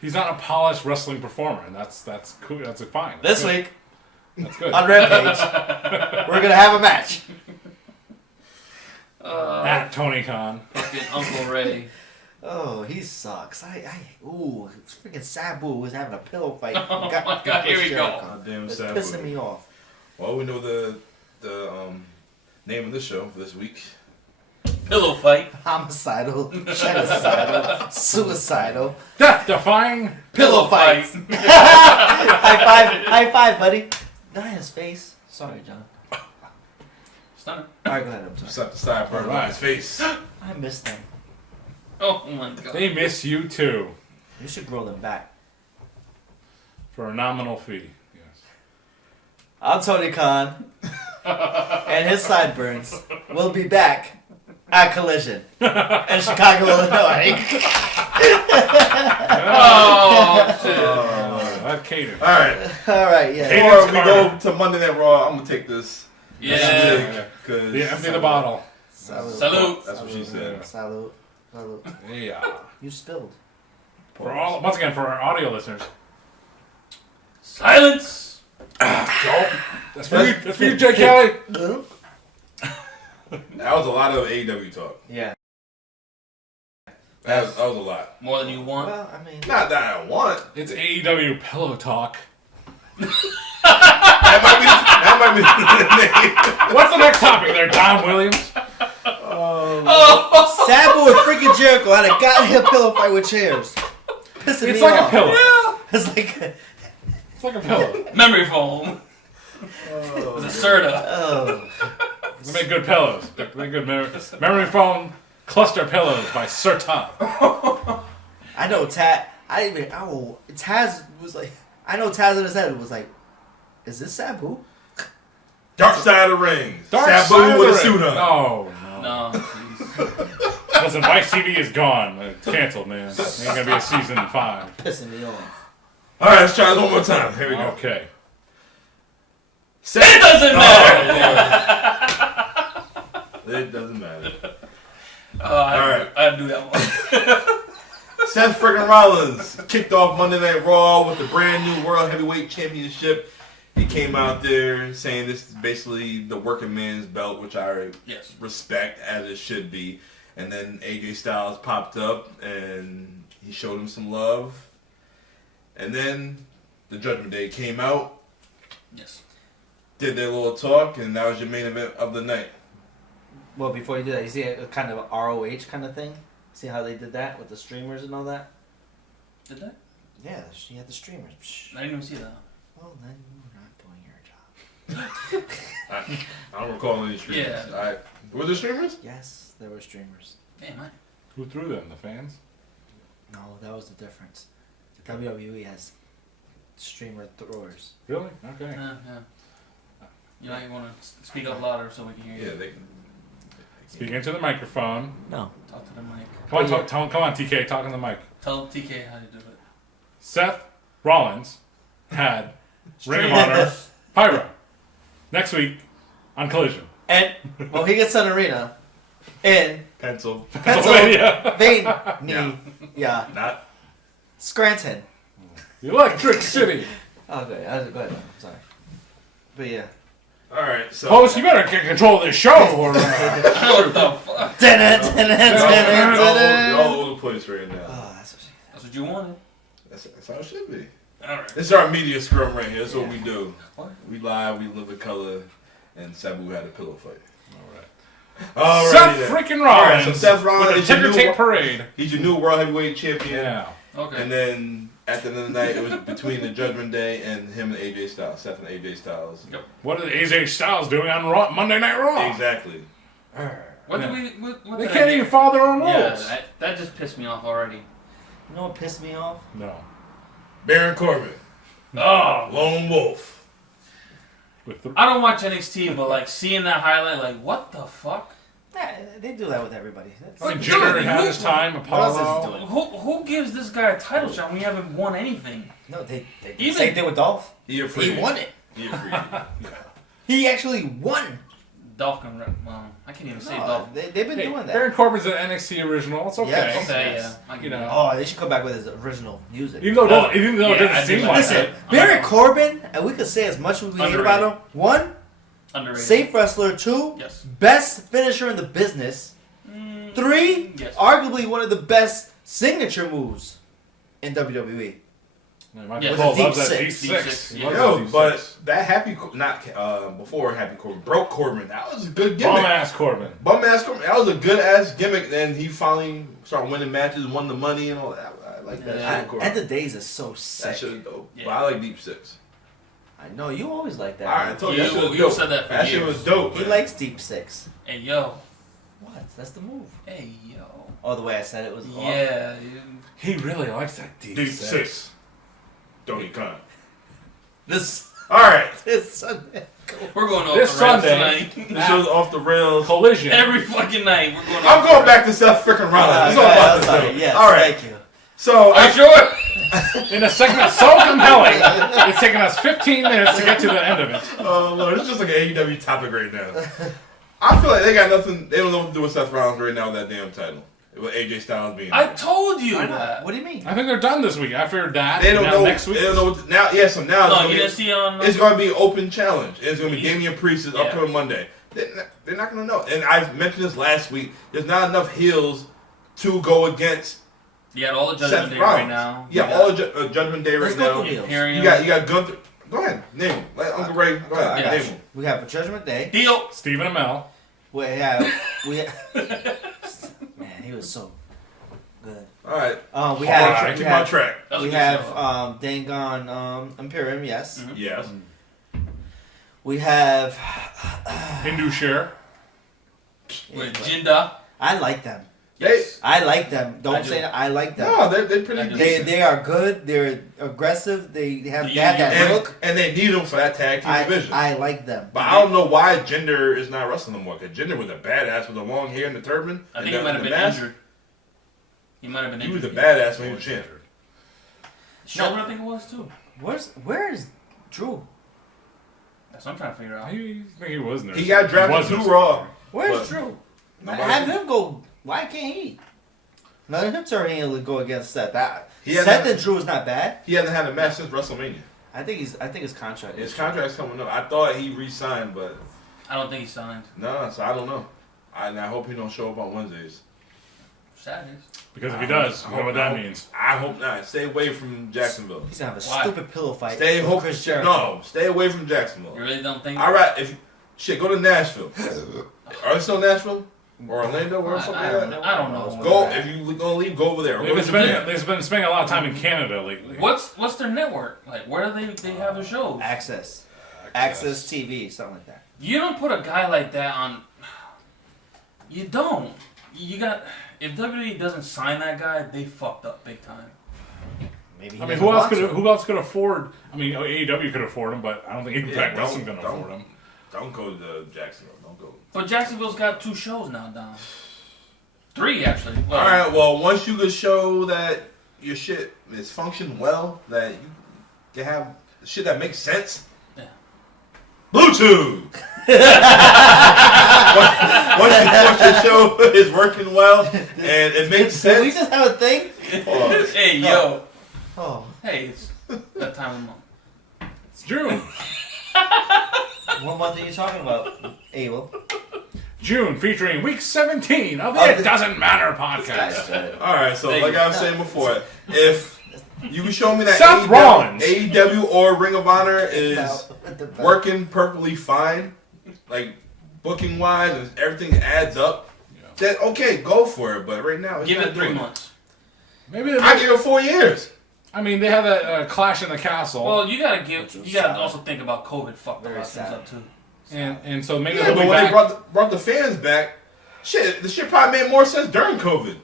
He's not a polished wrestling performer, and that's cool. That's fine. This That's good. week That's good. on Rampage, we're going to have a match. At Tony Khan. Fucking Uncle Ray. Oh, he sucks. Ooh, freaking Sabu was having a pillow fight. Oh my God, here we go. Goddamn It's Sabu. pissing me off. Well, we know the name of the show for this week. Pillow fight. Homicidal, genocidal, suicidal, Death-defying. pillow fights. High five, buddy. Not his face. Sorry, John. Stunner. All right, go ahead. I'm sorry. Slap the sideburn on his face. I miss them. Oh my God. They miss you too, You should grow them back. for a nominal fee. Yes. I'm Tony Khan, and his sideburns will be back at Collision in Chicago, Illinois. Oh shit. That cadence. All right. All right, yeah. Hey. Before we Carter. go to Monday Night Raw, I'm gonna take this. Yeah. Cause Empty the bottle. Salute. Salute. That's what she said. Salute. Salute. Yeah. You spilled. Once again, for our audio listeners. Silence. That's for you. That's for you, Jay Kelly. That was a lot of AEW talk. Yeah. That was a lot. More than you want. Well, I mean, Not that I want. It's AEW Pillow Talk. That might be the name. What's the next topic there, Don Williams? Sabu and freaking Jericho had a goddamn pillow fight with chairs. Pissing It's me like off. a pillow. It's like, It's like a pillow. Memory foam. Oh. The Serta. oh. They make good pillows. They make good memory foam cluster pillows by Serta. I know Taz was like, I know Taz in his head was like, is this Sabu? Dark side of the ring. Dark Sabu side of with the a ring. suit on. Oh, no. No. Jeez. Listen, Vice TV is gone. It's canceled, man. Ain't gonna be a season 5. Pissing me off. All right, let's try this one more time. Here we go. Okay. It doesn't matter. It doesn't matter. I had to do that one. Seth friggin' Rollins kicked off Monday Night Raw with the brand new World Heavyweight Championship. He came out there saying this is basically the working man's belt, which I Yes. respect as it should be. And then AJ Styles popped up and he showed him some love. And then the Judgment Day came out, Yes. did their little talk, and that was your main event of the night. Well, before you do that, you see a kind of ROH kind of thing? See how they did that with the streamers and all that? Did that? Yeah, you had the streamers. Psh. I didn't even see that. Well, then you're not doing your job. I don't recall any streamers. Yeah. Were there streamers? Yes, there were streamers. Damn, man. Who threw them? The fans? No, that was the difference. WWE has streamer throwers. Really? Okay. Yeah. You might want to speak up louder so we can hear you. Yeah, they can. Speak into the microphone. No. Talk to the mic. Come on, come on, TK, talk in the mic. Tell TK how to do it. Seth Rollins had Ring of Honor Pyro. Next week on Collision. And Mohegan Sun Arena in Pennsylvania. Pennsylvania. Yeah. Not. Scranton. The Electric City. Okay, go ahead. I'm sorry. But yeah. All right. So. Host, you better get control of this show. Or, What the fuck? You're all over the place right now. Oh, That's what you wanted. That's how it should be. All right. This is our media scrum right here. That's what we do. What? We live, we live in color, and Sabu had a pillow fight. Seth Alrighty then. freaking Alright, Rollins. so Seth Rollins with is the your ticker new tape parade. He's your new world heavyweight champion. Yeah. Okay. And then at the end of the night, it was between the Judgment Day and him and AJ Styles. Seth and AJ Styles. Yep. What is AJ Styles doing on Monday Night Raw? Exactly. What Yeah. did we? What They did can't I even follow their own rules. Yeah, that just pissed me off already. You know what pissed me off? No. Baron Corbin. Oh. Lone Wolf. With the, I don't watch NXT, but like seeing that highlight, like what the fuck? Yeah, they do that with everybody. I mean, Dude, Jinder who- had his time. what else is he Apollo. doing? Who gives this guy a title shot when we haven't won anything? No, they Even- same thing with Dolph. He a free. He won it. He a free. He actually won. Dolph can rep. Well, I can't even say No, Dolph. they've been Hey, doing that. Baron Corbin's an NXT original. It's okay. Yes. Okay, Yes. yeah. I You get know. it. Oh, they should come back with his original music. Even though it Yeah, doesn't I do seem like like Listen, it. that. Baron Corbin, and we could say as much as we hate about him. One, Underrated. safe wrestler. Two, Yes. best finisher in the business. Three, Yes. arguably one of the best signature moves in WWE. My Yes. Paul Deep loves that six. D6. Deep six, He yeah. loves Yo, that D6. but that before Happy Corbin, broke Corbin. That was a good gimmick. Bum ass Corbin. Bum ass Corbin. That was a good ass gimmick. Then he finally started winning matches, won the money and all that. I like that Yeah. shit. Corbin. And the days is so That sick. shit is dope. Yeah. But I like Deep Six. I know you always like that. Alright, I told you that shit was You dope. said that for That shit years. was dope. He man. likes deep six. Hey yo. What? That's the move. Hey yo. Oh, the way I said it was off. Yeah. Dude. He really likes that D6. Deep Six. Tony Khan. This Alright. Sunday. We're going off This the rails Sunday. tonight. This was off the rails. Collision. Every fucking night we're going. I'm off going the back to Seth freaking Rollins. That's all I'm about to sorry. do. Yes, Alright. thank you. So, Are you sure? In a segment so compelling, it's taken us 15 minutes to get to the end of it. oh Lord, it's just like an AEW topic right now. I feel like they got nothing. They don't know what to do with Seth Rollins right now with that damn title. With AJ Styles being I there. told you I know. that. What do you mean? I think they're done this week. I figured that. They don't now know. next week. They don't know what now. Yeah, so now No, it's you gonna didn't be, see on. it's going to be an open challenge. It's going to be He's- Damian Priest is yeah. upcoming Monday. They're not going to know. And I mentioned this last week. There's not enough heels to go against You got all the Seth Judgment Day Rollins. right now. Yeah, You all got the Judgment Day Let's right go now. through heels. Imperium. You got Gunther. Go ahead, name him. Let Uncle Ray. Go ahead, I name got you. him. We have Judgment Day. Deal. Stephen Amell. We have man, he was so good. All right. We All have right, we Keep on have, track. That was we a good have show. Dangon Imperium. Yes. Mhm. Yes. We have. Hindu Share. With Jinda. I like them. Yes. I like them. I Don't do. say that. I like them. No, they're pretty I do. decent. They are good. They're aggressive. They have Yeah, that and, look. and they need them for that tag team division. I like them. But I don't know why Jinder is not wrestling no more. Because Jinder was a badass with the long hair and the turban. I and think he the- might have the been mask. injured. He might have been He was injured. a badass when he was champ. Strowman, I think it was too. Where's Drew? That's what I'm trying to figure out. I think he was there. He got drafted Was to there. Raw. Where's But- Drew? Nobody- Have him go. Why can't he? Let him turn in to go against Seth. He hasn't Seth had- and Drew is not bad. He hasn't had a match since WrestleMania. I think his contract. His contract's coming up. I thought he re-signed, but I don't think he signed. no, so I don't know. And I hope he don't show up on Wednesdays. Saturdays. Because if he does, you know what that means. I hope not. Stay away from Jacksonville. He's gonna have a Why? stupid pillow fight. Stay with hope. Chris Jericho. No, stay away from You Jacksonville. really don't think? All right, if shit, go to Nashville. Are they still Nashville or Orlando? Where the fuck I they don't know. at? I don't know. Go if you gonna leave. Go over there. They've been spending a lot of time in Canada lately. What's their network? Like, where do they have their shows? Access TV, something like that. You don't put a guy like that on. You don't. You got. If WWE doesn't sign that guy, they fucked up big time. Maybe. I mean, who else could afford? I mean, AEW could afford him, but I don't think Impact Wrestling's gonna afford him. Don't go to Jacksonville. Don't go. But Jacksonville's got 2 shows now, Don. 3 actually. All right. Well, once you can show that your shit is functioning well, that you can have shit that makes sense. Yeah. Bluetooth. once your show is working well and it makes Did we sense. just have a thing? Pause. Hey, yo. Oh. Hey, it's that time of month. It's June. What month are you talking about, Abel? June, featuring week 17 of the Oh, It Doesn't Matter podcast. All right, so Thank like you. I was saying before, if you can show me that Seth Rollins. AEW or Ring of Honor is No. working perfectly fine, like booking wise, and everything adds up, then okay, go for it. But right now, it's Give not it 3 doing months. Maybe they I give it 4 years. I mean, they had that Clash in the Castle. Well, you gotta sad. also think about COVID fucked a Very lot of things sad. up too. and so maybe Yeah, they'll but be when back. they brought the fans back, the shit probably made more sense during COVID.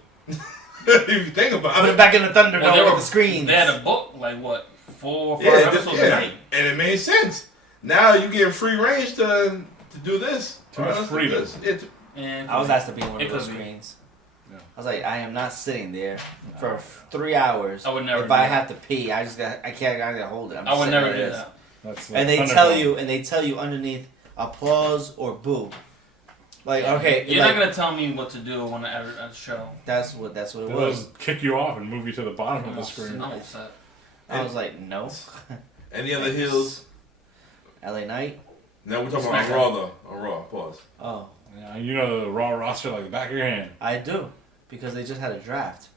If you think about Put it. it back in the Thunderdome Well, with the screens. They had a book like what 4 or 5 Yeah, episodes a night. and it made sense. Now you get free range to do this. Too much Let's do freedom. this. And I was asked to be in one It of those could be. screens. Yeah. I was like, I am not sitting there for 3 hours. I would never If do I that. have to pee, I gotta hold it. I'm I just would sitting never like do this. that. That's And like they tell you underneath applause or boo. Like, okay, You're like, not gonna tell me what to do when at a show. that's what it They'll was. just kick you off and move you to the bottom of the screen. I'm upset. I was like, no. Any other heels? LA Knight. Now we're talking about on Raw though. On Raw. Pause. Oh, Yeah, you know the Raw roster like the back of your hand. I do because they just had a draft.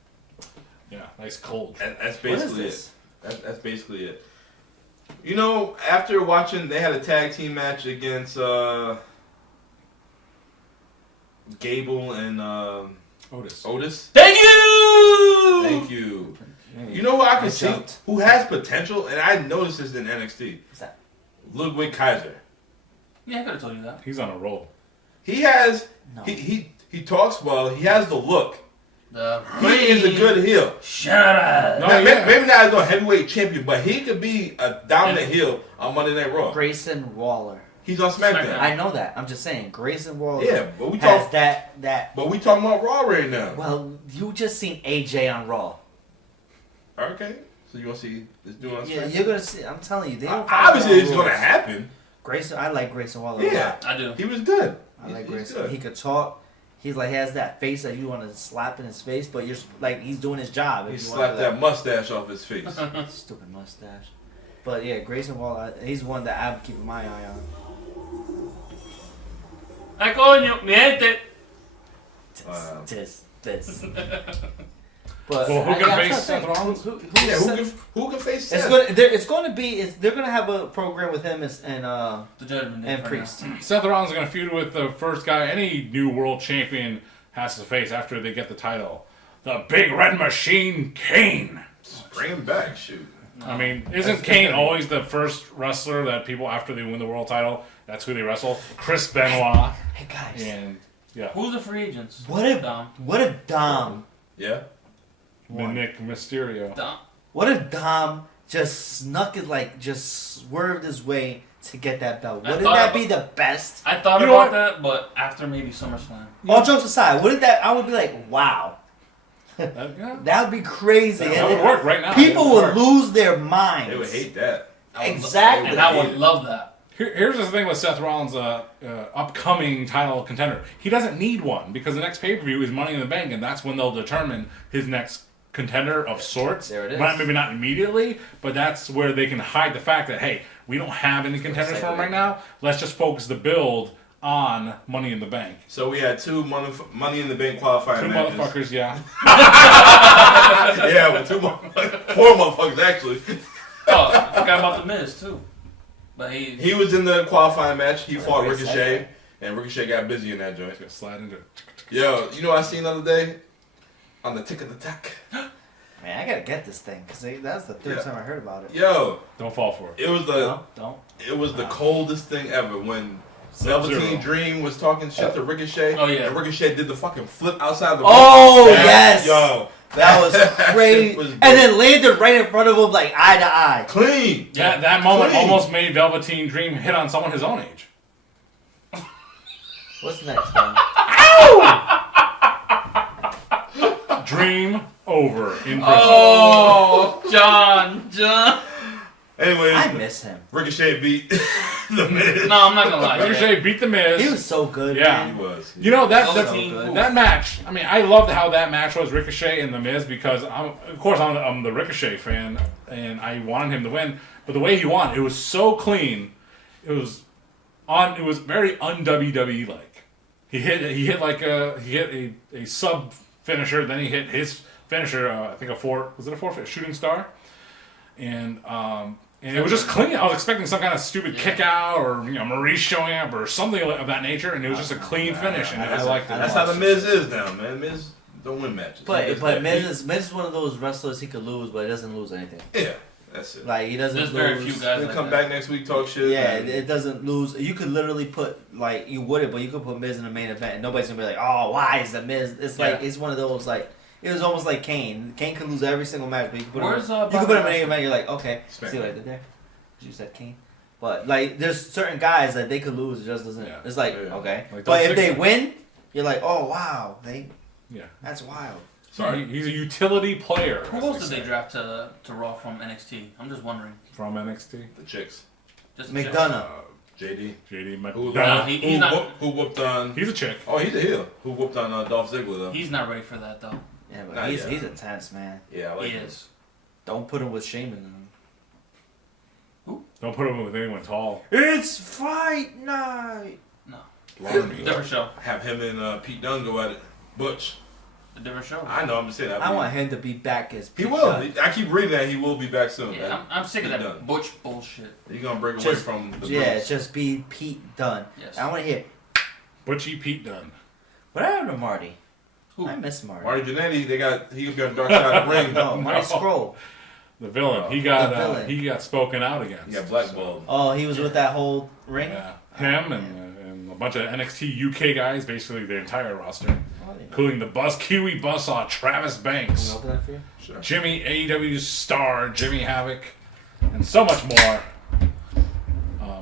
Yeah, nice cold. That's What is basically this? it. That's basically it. You know, after watching, they had a tag team match against Gable and Otis. Otis. Thank you. Thank you. You know what I can see jumped. who has potential, and I noticed this in NXT. What's that? Ludwig Kaiser. Yeah, I could have told you that. He's on a roll. He has No. he talks well. He has the look. The He is a good heel. Shut up. No, Now, yeah. maybe not as a heavyweight champion, but he could be a dominant heel on Monday Night Raw. Grayson Waller. He's on SmackDown. SmackDown. I know that. I'm just saying, Grayson Waller. Yeah, but we has talk. that. But we talking about Raw right now. Well, you just seen AJ on Raw. Okay, so you want to see this dude on Yeah, SmackDown? you're gonna see. I'm telling you, they don't. follow Obviously, their it's rules. going to happen. Grayson, I like Grayson Waller. a Yeah, lot. I do. he was good. I like He's Grayson. good. He could talk. He's like he has that face that you want to slap in his face, but you're like he's doing his job. He if you slapped want that mustache off his face. stupid mustache. But yeah, Grayson Waller, he's one that I'm keeping my eye on. Ay, coño, mi gente. Wow. This. But Well, who can I'm trying face to think. Seth Rollins? Yeah, who can face It's Seth? going to be. They're going to have a program with him The Judgment Day. and for Priest. now. Seth Rollins is going to feud with the first guy any new world champion has to face after they get the title. The Big Red Machine, Kane. Bring him back, shoot. I mean, isn't Kane always the first wrestler that people, after they win the world title, that's who they wrestle? Chris Benoit. Hey guys, And, yeah, Who's the free agents? what if Dom? Dom? Yeah. Nick Mysterio. Dom. What if Dom just snuck it, like just swerved his way to get that belt? I Wouldn't thought that about- be the best? I thought You know about what? that, but after maybe SummerSlam. All jokes aside, wouldn't that? I would be like, wow, Yeah, that would be crazy. that And would work right now. people It would would work. lose their minds. They would hate that. I would Exactly. And I would love that. Here's the thing with Seth Rollins' upcoming title contender. He doesn't need one because the next pay-per-view is Money in the Bank, and that's when they'll determine his next contender of sorts. There it is. Maybe not immediately, but that's where they can hide the fact that, hey, we don't have any contenders for him right now. Let's just focus the build on Money in the Bank. So we had two Money in the Bank qualifying Two matches. motherfuckers, yeah. Yeah, with 4 motherfuckers actually. Oh, I forgot about the Miz too. But He was in the qualifying match. He fought great Ricochet, segue. and Ricochet got busy in that joint. Just slide into it. Yo, you know what I seen the other day? On the Tick of the Tack. Man, I gotta get this thing because that's the third Yeah. time I heard about it. Yo, Don't fall for it. it was No, don't. the coldest thing ever when Sub-Zero. Velveteen Dream was talking shit to Ricochet. Oh, yeah. And Ricochet did the fucking flip outside the Oh, That- yes. Yo, That was crazy. was And good. then landed right in front of him, like eye to eye. clean. That moment Clean. almost made Velveteen Dream hit on someone his own age. What's next, man? Dream over in person. Oh, John. Anyways, I miss him. Ricochet beat the Miz. No, I'm not gonna lie. Ricochet beat the Miz. He was so good. Yeah. Man. He was. You know that So that, good. that match. I mean, I loved how that match was Ricochet and the Miz because I'm the Ricochet fan and I wanted him to win. But the way he won, it was so clean. It was very un WWE like. He hit a sub finisher, then he hit his finisher. I think a shooting star, and it was just clean. I was expecting some kind of stupid kick out or Maurice showing up or something of that nature, and it was just a clean finish, and I liked it. That's how the Miz is now, man. Miz don't win matches. But Miz is one of those wrestlers he could lose, but he doesn't lose anything. Yeah, that's it. Like he doesn't There's lose. very few guys He'll like come that. back next week, talk shit. Yeah, and- it doesn't lose. You could literally put you wouldn't, but you could put Miz in the main event, and nobody's gonna be like, "Oh, why is the Miz?" It's like it's one of those like it was almost like Kane. Kane could lose every single match, but you could put Where's him. You could put him in the main event. You're like, okay, see what I did there? You said Kane, but like there's certain guys that they could lose. It just doesn't. Yeah. It's like Yeah. okay, Like but those if they six- win, you're like, oh wow, Yeah. that's wild. Sorry. He's a utility player. Who as else did say, they draft to Raw from NXT? I'm just wondering. from NXT? The chicks. Just McDonough. JD. JD Who, McDonough. He's not- who whooped on... He's a chick. Oh, he's a heel. Who whooped on Dolph Ziggler, though. He's not ready for that though. Yeah, but Not he's yet. he's intense, man. Yeah, I like He him. is. Don't put him with Shaman. Don't put him with anyone tall. It's fight night. Lauren, Different show. have him and Pete Dunne go at it. Butch. A different show. I know, I'm just saying. I want him to be back as He Pete will. Dunne. I keep reading that he will be back soon. Yeah, I'm sick of Pete that Dunne. Butch bullshit. He's going to break away Just- from the Yeah, girls. just be Pete Dunne. Yes. I want to hear. Butchie Pete Dunne. What happened to Marty? Who? I miss Marty. Marty Jannetty, he could be on the dark side of the ring. No, Marty No. Scroll. The villain. Oh, He got the villain. he got spoken out against. Yeah, blackballed. Oh, he was with that whole ring. Yeah. Him and a bunch of NXT UK guys, basically the entire roster, Oh, yeah. including the Kiwi Buzzsaw Travis Can Banks, we open that for you? Sure. Jimmy AEW's star Jimmy Havoc, and so much more.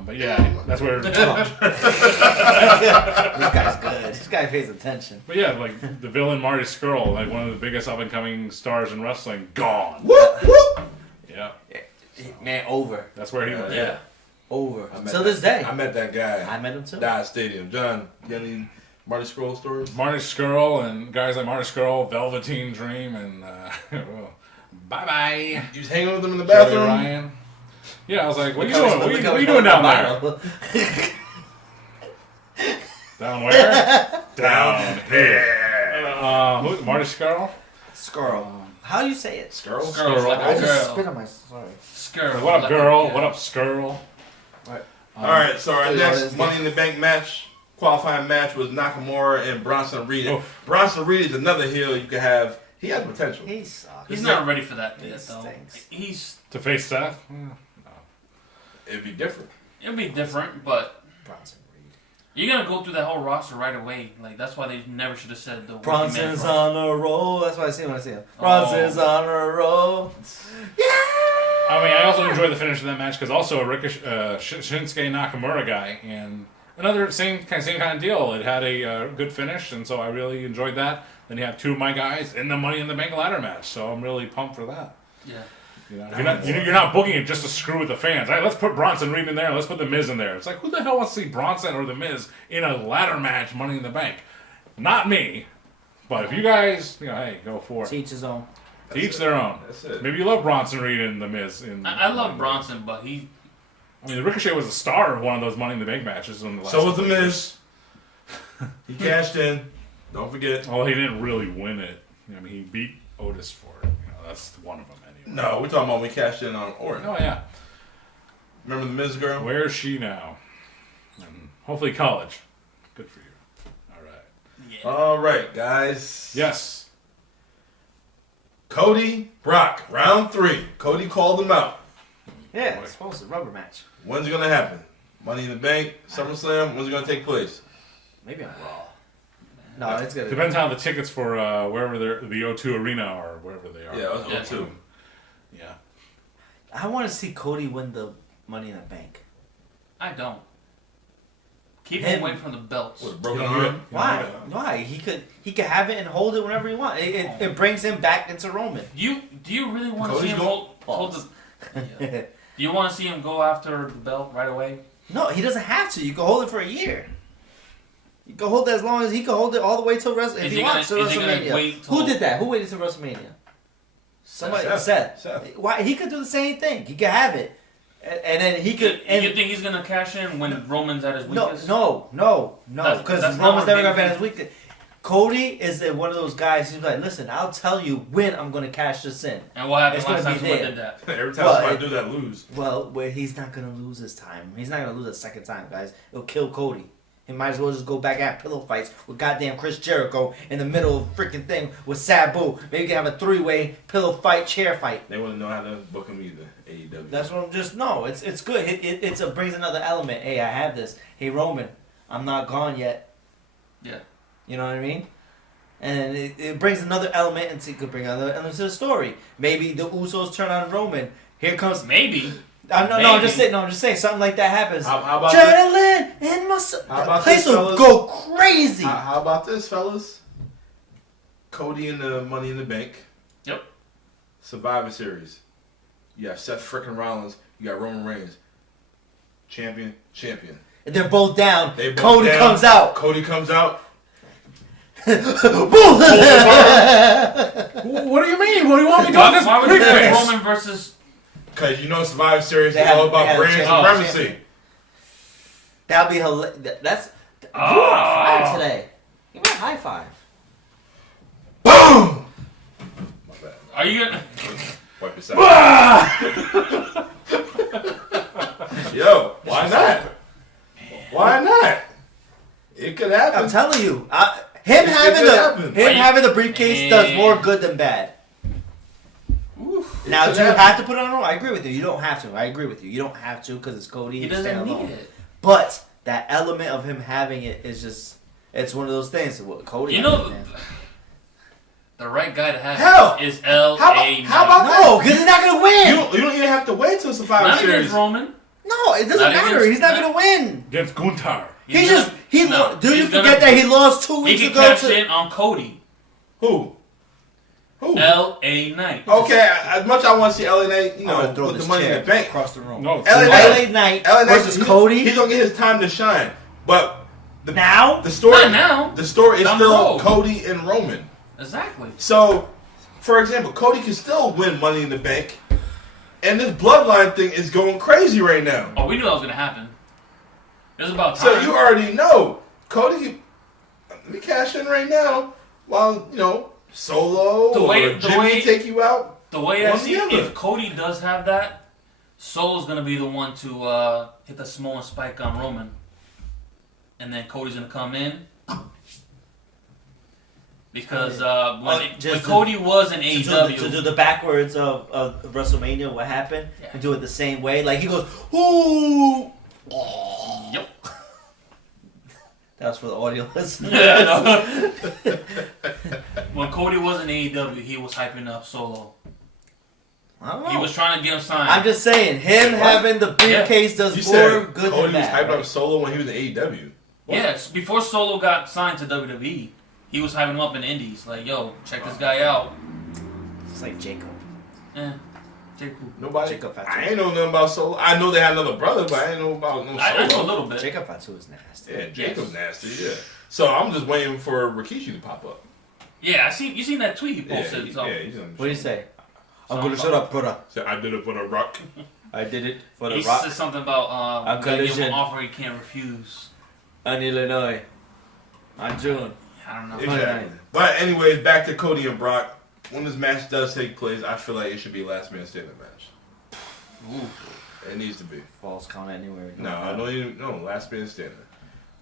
But yeah, that's where. This guy's good. This guy pays attention. But yeah, like the villain Marty Scurll, like one of the biggest up and coming stars in wrestling, gone. Whoop, whoop. Yeah, Man, over. that's where he was. Yeah. Over. I met Till this day. I met that guy. I met him too. Dodge Stadium. John, you got any Marty Scroll stories? Marty Scurll and guys like Marty Scurll, Velveteen Dream, and bye bye. You was hanging with him in the Joey bathroom? Ryan. Yeah, I was like, what are you Look doing? how he's- What are you look how doing he's down going there? bottle. Down where? Down here. Who? Marty Scurll? Skrull. How do you say it? Skrull? Skrull's like Skrull. I a just girl. spit on my. Sorry. Skrull. What up, like a girl? What up, Skrull? Alright, so our Still next got his- Money in the Bank match, qualifying match, was Nakamura and Bronson Reed. Oof. Bronson Reed is another heel you could have. He has potential. He sucks. He's not ready for that He yet though. stinks. He's. To face Seth? It'd be different. It'll be different, but Bronson Reed. you're gonna go through that whole roster right away. Like that's why they never should have said the. Bronson's Roster. on a roll. That's what I see when I see him. Bronson's on a roll. I mean, I also enjoyed the finish of that match because also a Shinsuke Nakamura guy and another same kind of deal. It had a good finish, and so I really enjoyed that. Then you have two of my guys in the Money in the Bank ladder match, so I'm really pumped for that. Yeah. You know, you're not booking it just to screw with the fans. All right, let's put Bronson Reed in there. Let's put the Miz in there. It's like, who the hell wants to see Bronson or the Miz in a ladder match, Money in the Bank? Not me. But if you guys, hey, go for it. Teach his own. To each their own. That's it. Maybe you love Bronson Reed and the Miz. I love Bronson, but he. I mean, Ricochet was the star of one of those Money in the Bank matches in the last. So was the couple of Miz. He cashed in. Don't forget. Well, he didn't really win it. I mean, he beat Otis for it. That's one of them anyway. No, we're talking about when we cashed in on Orton. Oh yeah. Remember the Miz girl? Where is she now? And hopefully college. Good for you. All right. Yeah. All right, guys. Yes. Cody, Brock, round 3. Cody called him out. Yeah, it's supposed to rubber match. When's it gonna happen? Money in the Bank, SummerSlam. When's it gonna take place? Maybe I'm raw. No, it's gonna. Depends how the tickets for wherever they're the O2 Arena or wherever they are. Yeah, Yeah. it's 02. Yeah. I want to see Cody win the Money in the Bank. I don't. Keep Him. him away from the belts. With a broken Yeah, arm. Why? Yeah. Why? He could have it and hold it whenever he wants. It brings him back into Roman. Do you really want to Cody's see him going- hold the? Yeah. Do you want to see him go after the belt right away? No, he doesn't have to. You can hold it for a year. You can hold it as long as he can hold it all the way till if he wants to WrestleMania. Who did that? Who waited till WrestleMania? Somebody Seth. Why he could do the same thing. He could have it, and then he could. You think he's gonna cash in when Roman's at his weakest? No, because Roman's never gonna be at his weakest. Cody is one of those guys. He's like, listen, I'll tell you when I'm gonna cash this in. And what happened last time someone did that? Every time somebody do that, lose. Well, where he's not gonna lose this time. He's not gonna lose a second time, guys. It'll kill Cody. He might as well just go back at pillow fights with goddamn Chris Jericho in the middle of freaking thing with Sabu. Maybe you can have a 3-way pillow fight, chair fight. They wouldn't know how to book him either. AEW. That's what I'm just no. It's good. It brings another element. Hey, I have this. Hey, Roman, I'm not gone yet. Yeah. You know what I mean? And it brings another element, and it could bring another element to the story. Maybe the Usos turn on Roman. Here comes maybe. I'm just saying something like that happens. How about Adrenaline in my soul. The place will go crazy. How about this, fellas? Cody and the Money in the Bank. Yep. Survivor Series. You got Seth frickin' Rollins. You got Roman Reigns. Champion. And they're both down. Cody comes out. Cody comes out. What do you mean? What do you want me to do with this Why would you say briefcase? Roman versus... Because you know Survivor Series is all about brand supremacy. That'll be hilarious. That's... You were on fire today. You were high five. Boom! My bad. Are you gonna... Wipe this out. Yo, why not? Why not? It could happen. I'm telling you. Having the briefcase does more good than bad. Now, do you have to put it on? I agree with you. You don't have to. I agree with you. You don't have to because it's Cody. He doesn't need it. But that element of him having it is just, it's one of those things. Cody, you know, the right guy to have it is L.A. How about that? No, because he's not going to win. You don't even have to wait till Survivor Not Series. against Roman. No, it doesn't matter. He's not going to win. Against Gunther. Do you forget that he lost 2 weeks ago? ago? He can cash in on Cody. Who? L.A. Knight. Okay, as much as I want to see L.A. Knight, with the Money in the Bank. Across the room. No, L.A. Knight versus Cody. He's going to get his time to shine. But the Not story now. The story is Down the still road. Cody and Roman. Exactly. So, for example, Cody can still win Money in the Bank. And this bloodline thing is going crazy right now. Oh, we knew that was going to happen. It was about time. So you already know. Cody can... Let me cash in right now while, Solo or Jimmy take you out. The way I see it, if Cody does have that, Solo's going to be the one to hit the Samoan spike on Roman. And then Cody's going to come in. Because when Cody was in AEW... To do the backwards of WrestleMania, what happened, and do it the same way. Like, he goes, ooh! Yep. That was for the audio listeners. Yeah, when Cody was in AEW, he was hyping up Solo. I don't know. He was trying to get him signed. I'm just saying, having the briefcase does more good Cody than bad. Cody was hyping up Solo when he was in AEW. Yes, before Solo got signed to WWE, he was hyping him up in the Indies. Like, yo, check this guy out. It's like Jacob. Jacob Fatu. I ain't know nothing about Solo. I know they had another brother, but I ain't know about no Solo. I know a little bit. Jacob Fatu is nasty. Yeah, Jacob's nasty, yeah. So I'm just waiting for Rikishi to pop up. Yeah, you seen that tweet he posted. He's what do you say? I'm gonna shut up, brother. So I did it for the Rock. I did it for the he Rock. He said something about give him an offer he can't refuse. In Illinois. On June. I don't know. Exactly. But anyways, back to Cody and Brock. When this match does take place, I feel like it should be a last man standing match. Ooh. It needs to be. False count anywhere. No, last man standing.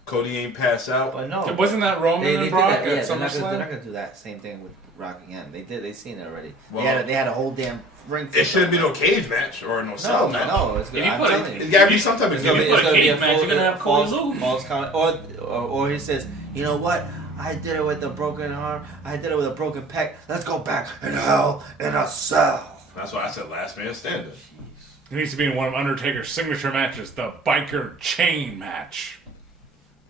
Cody ain't pass out. But no. Wasn't that Roman and Brock at SummerSlam? They're not gonna do that same thing with Rock again. They seen it already. Well, they had a whole damn ring. It shouldn't be no cage match or no cell match. No, it's good. It's gotta be some type of cage match. You're gonna have Cody lose. False count, or he says, you know what? I did it with a broken arm. I did it with a broken pec. Let's go back in hell in a cell. That's why I said last man standing. It needs to be in one of Undertaker's signature matches, the biker chain match.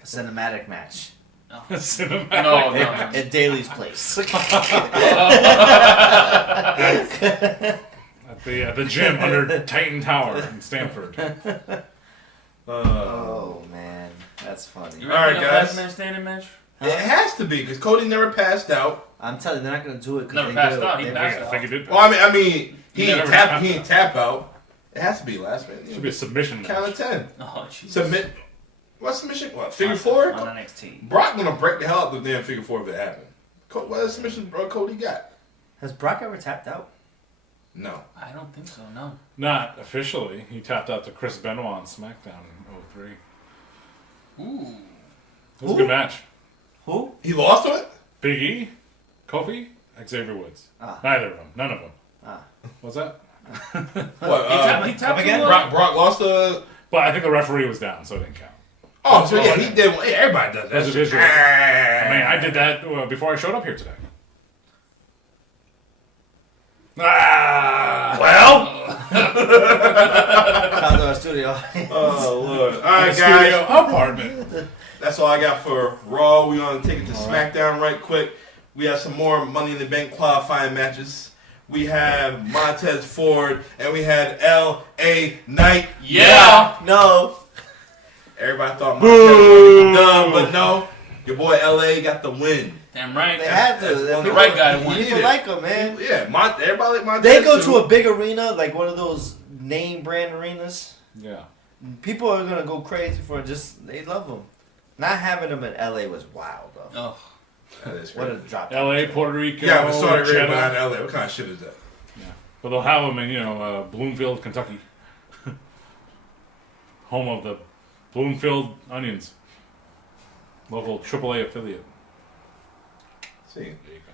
A cinematic match. No. A cinematic No. At Daly's place. That's The gym under Titan Tower in Stanford. Oh man, that's funny. You All right, ready for a guys. last man standing match? It has to be because Cody never passed out. I'm telling you, they're not gonna do it. 'Cause Never they passed do it. out, he They- passed I think he did. Well, I mean, he never ain't tapped tap out. It has to be last man. Should be a submission Count match. of 10. Oh, jeez. Submit. What submission? What, figure four? on NXT. Brock gonna break the hell out of the damn figure four if it happened. What submission Cody got? Has Brock ever tapped out? No. I don't think so, no. Not officially. He tapped out to Chris Benoit on SmackDown in 03. Ooh. It was a good match. Who? He lost to it? Big E, Kofi, Xavier Woods. Ah. Neither of them. None of them. Ah. What's that? What? He tapped again? to, Brock lost to. But I think the referee was down, so it didn't count. Oh, so yeah, he did. Hey, everybody does Those are his that. rules. I mean, I did that before I showed up here today. Ah! Well. Shout out to our studio. Oh Lord. All right, Studio guys. apartment. That's all I got for Raw. We're gonna take it to SmackDown right quick. We have some more Money in the Bank qualifying matches. We have Montez Ford and we had L.A. Knight. Yeah! No. Everybody thought Montez was gonna get the dub, but no. Your boy L.A. got the win. Damn right. They had to. That's the right guy to win. He People needed like him, man. it. Yeah, everybody like Montez. They go too. to a big arena, like one of those name brand arenas. Yeah. People are gonna go crazy for it. Just they love them. Not having them in LA was wild though. Oh. That is What a crazy. drop. L.A., Puerto Rico, Yeah, but sorry, right Cheddar. behind L.A. What kind of shit is that? But they'll have them in, Bloomfield, Kentucky. Home of the Bloomfield Onions. Local AAA affiliate. See, There you go.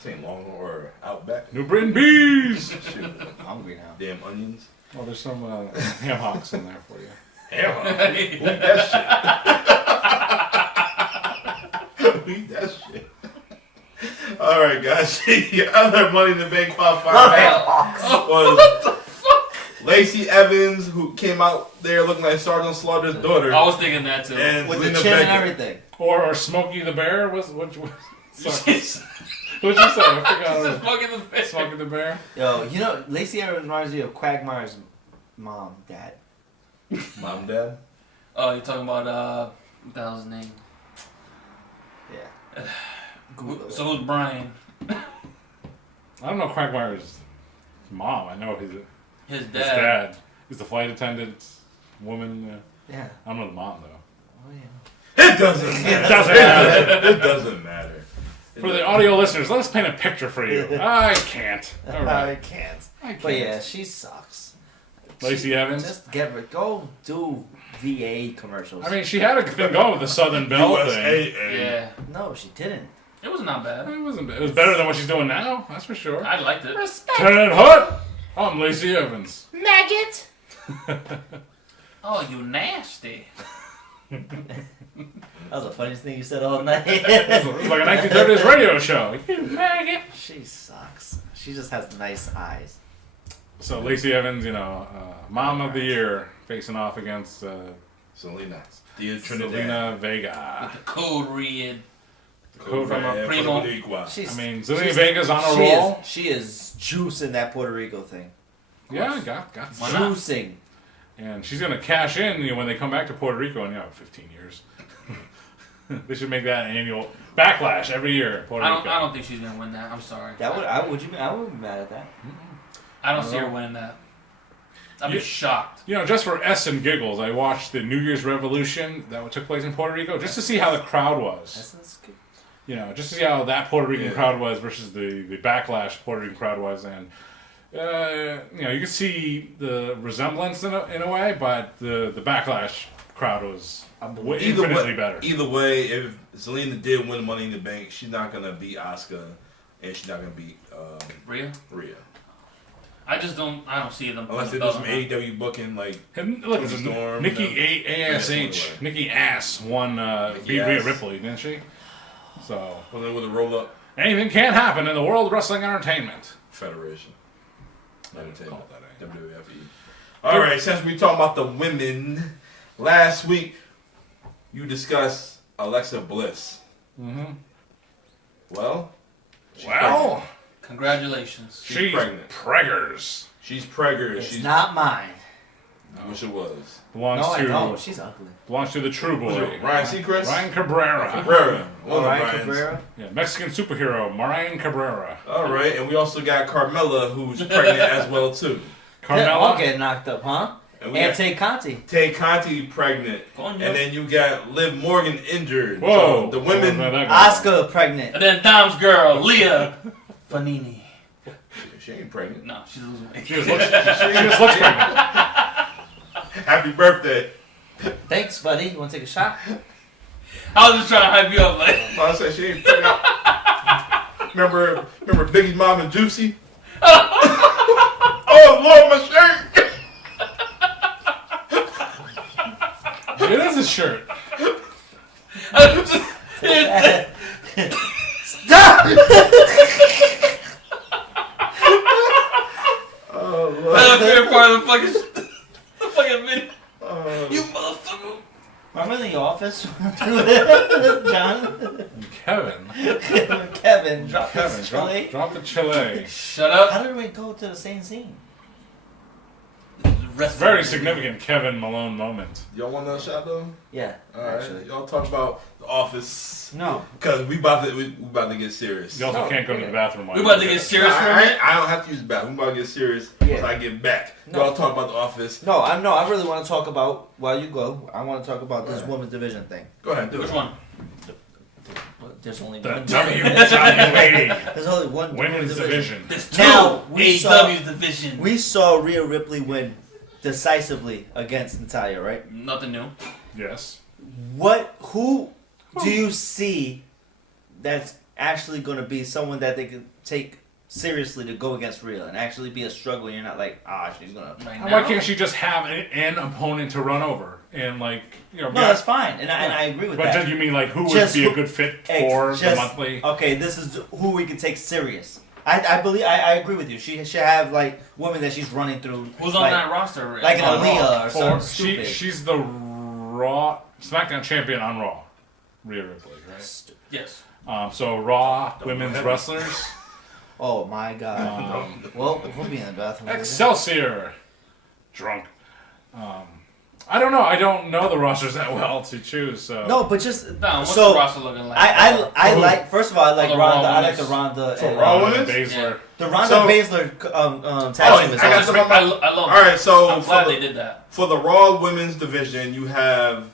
St. Long or Outback. New Britain Bees! Shoot, I'm hungry now. damn onions. Oh, there's some ham hocks in there for you. Hell, eat that shit. Eat that shit. All right, guys. The other Money in the Bank qualifier was Lacey Evans, who came out there looking like Sergeant Slaughter's daughter, I was thinking that too. and With Zelina the chin and Vega. everything. Or Smokey the Bear? Sorry. What'd you say? I Just forgot. fucking the face. Smokey the Bear? Yo, you know, Lacey Evans reminds me of Quagmire's mom, dad. Mom and Dad. Oh, you're talking about, what the hell's his name? Yeah. Google it. So who's Brian? I don't know Quagmire's mom. I know his His dad. dad. He's the flight attendant woman. Yeah. I don't know the mom, though. Oh yeah. It doesn't matter. It doesn't matter. It doesn't matter. For the audio listeners, let us paint a picture for you. I can't. All I right. can't. I can't. But yeah, she sucks. Lacey Evans? Just go do VA commercials. I mean, she had a thing going with the Southern Belle thing. USAA. Yeah. no, she didn't. It was not bad. It wasn't. It was better than what she's doing now. That's for sure. I liked it. Turn Hood. I'm Lacey Evans. Maggot. Oh, you nasty. That was the funniest thing you said all night. It was like a 1930s radio show. You maggot. She sucks. She just has nice eyes. So Lacey Evans, Mom of the Year, facing off against Selena. Dia Trinidad. Zelina Vega. With the code red. Code from Red. a Primo. She's, I mean, Zelina Vega's on a she roll. She is juicing that Puerto Rico thing. Yeah, got Why not? Juicing. And she's going to cash in when they come back to Puerto Rico in 15 years. They should make that an annual backlash every year in Puerto Rico. I don't think she's gonna win that. I'm sorry. I would be mad at that. I don't see her winning that. I'd be shocked. Just for S and giggles, I watched the New Year's Revolution that took place in Puerto Rico just to see how the crowd was. That's good. Just to see how that Puerto Rican crowd was versus the backlash Puerto Rican crowd was. And, you can see the resemblance in a way, but the backlash crowd was infinitely better. Either way, if Zelina did win Money in the Bank, she's not going to beat Asuka, and she's not going to beat Rhea? I don't see them. Unless they do some AEW booking, like And look, Toni Storm, Nikki ASH, Yeah, Nikki Ass won Nikki Rhea Ass. Ripley, didn't she? So with a roll up anything can happen in the world of wrestling entertainment. Federation. Entertainment. Call it that, WWFE. All right, since we talking about the women, last week you discussed Alexa Bliss. Mm-hmm. Well, she's Well, Congratulations. She's pregnant. preggers. She's preggers. It's She's not mine. I wish it was. Belongs No, I to know. She's ugly. belongs to the True Boy. Ryan Seacrest? Ryan Cabrera. Cabrera. One of Ryan Ryan's. Cabrera. Yeah, Mexican superhero Marian Cabrera. All right, and we also got Carmella, who's pregnant as well too. They're all Carmella. getting knocked up, huh? And we And got Tay Conti. Tay Conti pregnant, Coño. and then you got Liv Morgan injured. Whoa. So the women. Oscar pregnant. And then Dom's girl, Leah Fanini. She ain't pregnant. No, she's losing weight. She just looks pregnant. Happy birthday. Thanks, buddy. You want to take a shot? I was just trying to hype you up, like. I said she ain't pregnant. remember Biggie's mom and Juicy? Oh Lord, my shirt. It is a shirt. I'm just, Stop! Oh my Lord. favorite part of the fucking video. You motherfucker. Remember in the office? John? Kevin. Kevin dropped Kevin, his drop, Chile. drop the Chile. Shut up. How did we go to the same scene? Rest Very of the significant Kevin Malone moment. Y'all want another shot though? Yeah, Alright. actually. Y'all talk about The Office. No. Cause we about to get serious. You also No, can't go to the bathroom. while We you're about to there. get serious for a minute. I don't have to use the bathroom. We about to get serious Yeah. once I get back. No. Y'all talk about The Office. No, I really want to talk about, while you go, I want to talk about this Alright. women's division thing. Go ahead, do Which it. one? There's only The one. WWA There's only one Women's Division. This Now, two we saw- AEW's division. We saw Rhea Ripley win decisively against Natalia, right? Nothing new. Yes. Who do you see that's actually going to be someone that they could take seriously to go against Rhea and actually be a struggle? And you're not like, she's going to. Right Why now. can't she just have an opponent to run over and No, that's fine, and I agree with But that. just, you mean like who would Just be a who- good fit for the Just- monthly? Okay, this is who we can take serious. I believe I agree with you. She should have like women that she's running through. Who's on like, that roster? like an On Raw? Aaliyah or For something stupid. she's the Raw SmackDown champion on Raw. Rhea Ripley, right? Yes. So Raw women's wrestlers. Oh my god. Well, we'll be in the bathroom. later. Excelsior. Drunk. I don't know. I don't know the rosters that well to choose. So No, but just No, what's so the roster looking like? I like. First of all, I like For the Ronda. Raw I like the women's. Ronda For and Raw Ronda women's? and Baszler. the Ronda So- Baszler tag Oh, team is I got awesome. some- I love All right, so I'm for glad the, they did that. for the Raw Women's Division, you have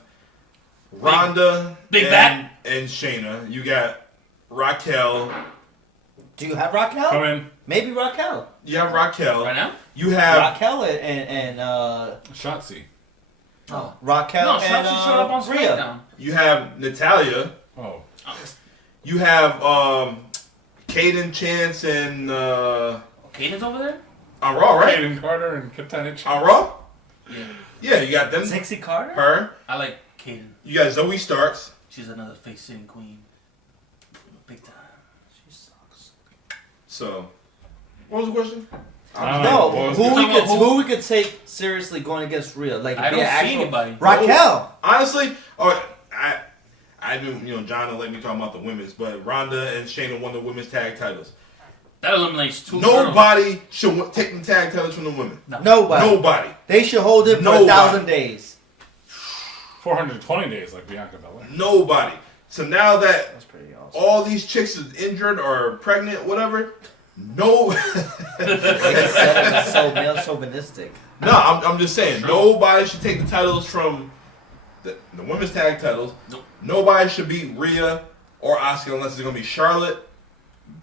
Ronda Big and, Back. and Shayna. You got Raquel. Do you have Raquel? Come in. Maybe Raquel. You have Raquel. Right now? You have Raquel and Shotzi. Oh. Raquel No, and she showed up on Rhea. SmackDown. you have Natalia. Oh. You have Kaden Chance and Caden's over there? on Raw, right? Aiden Carter and Katana Chance. On Raw? Yeah. Yeah, you got them. Sexy Carter. Her. I like Caden. You got Zoe Starks. She's another face sitting queen. Big time. She sucks. So, what was the question? I don't No, know. What was who it? we Talking could about who we could take seriously going against Rhea? Like I be don't an see actual- anybody. Raquel. Honestly, I knew, John will let me talk about the women's, but Ronda and Shayna won the women's tag titles. That eliminates two girls. Nobody should take the tag titles from the women. Nobody. Nobody. They should hold it for Nobody. 1,000 days. 420 days like Bianca Belair. Nobody. So now that That's pretty awesome. all these chicks is injured or pregnant, whatever, no. It's so male chauvinistic. No, I'm just saying, nobody should take the titles from the women's tag titles. Nope. Nobody should beat Rhea or Asuka unless it's going to be Charlotte,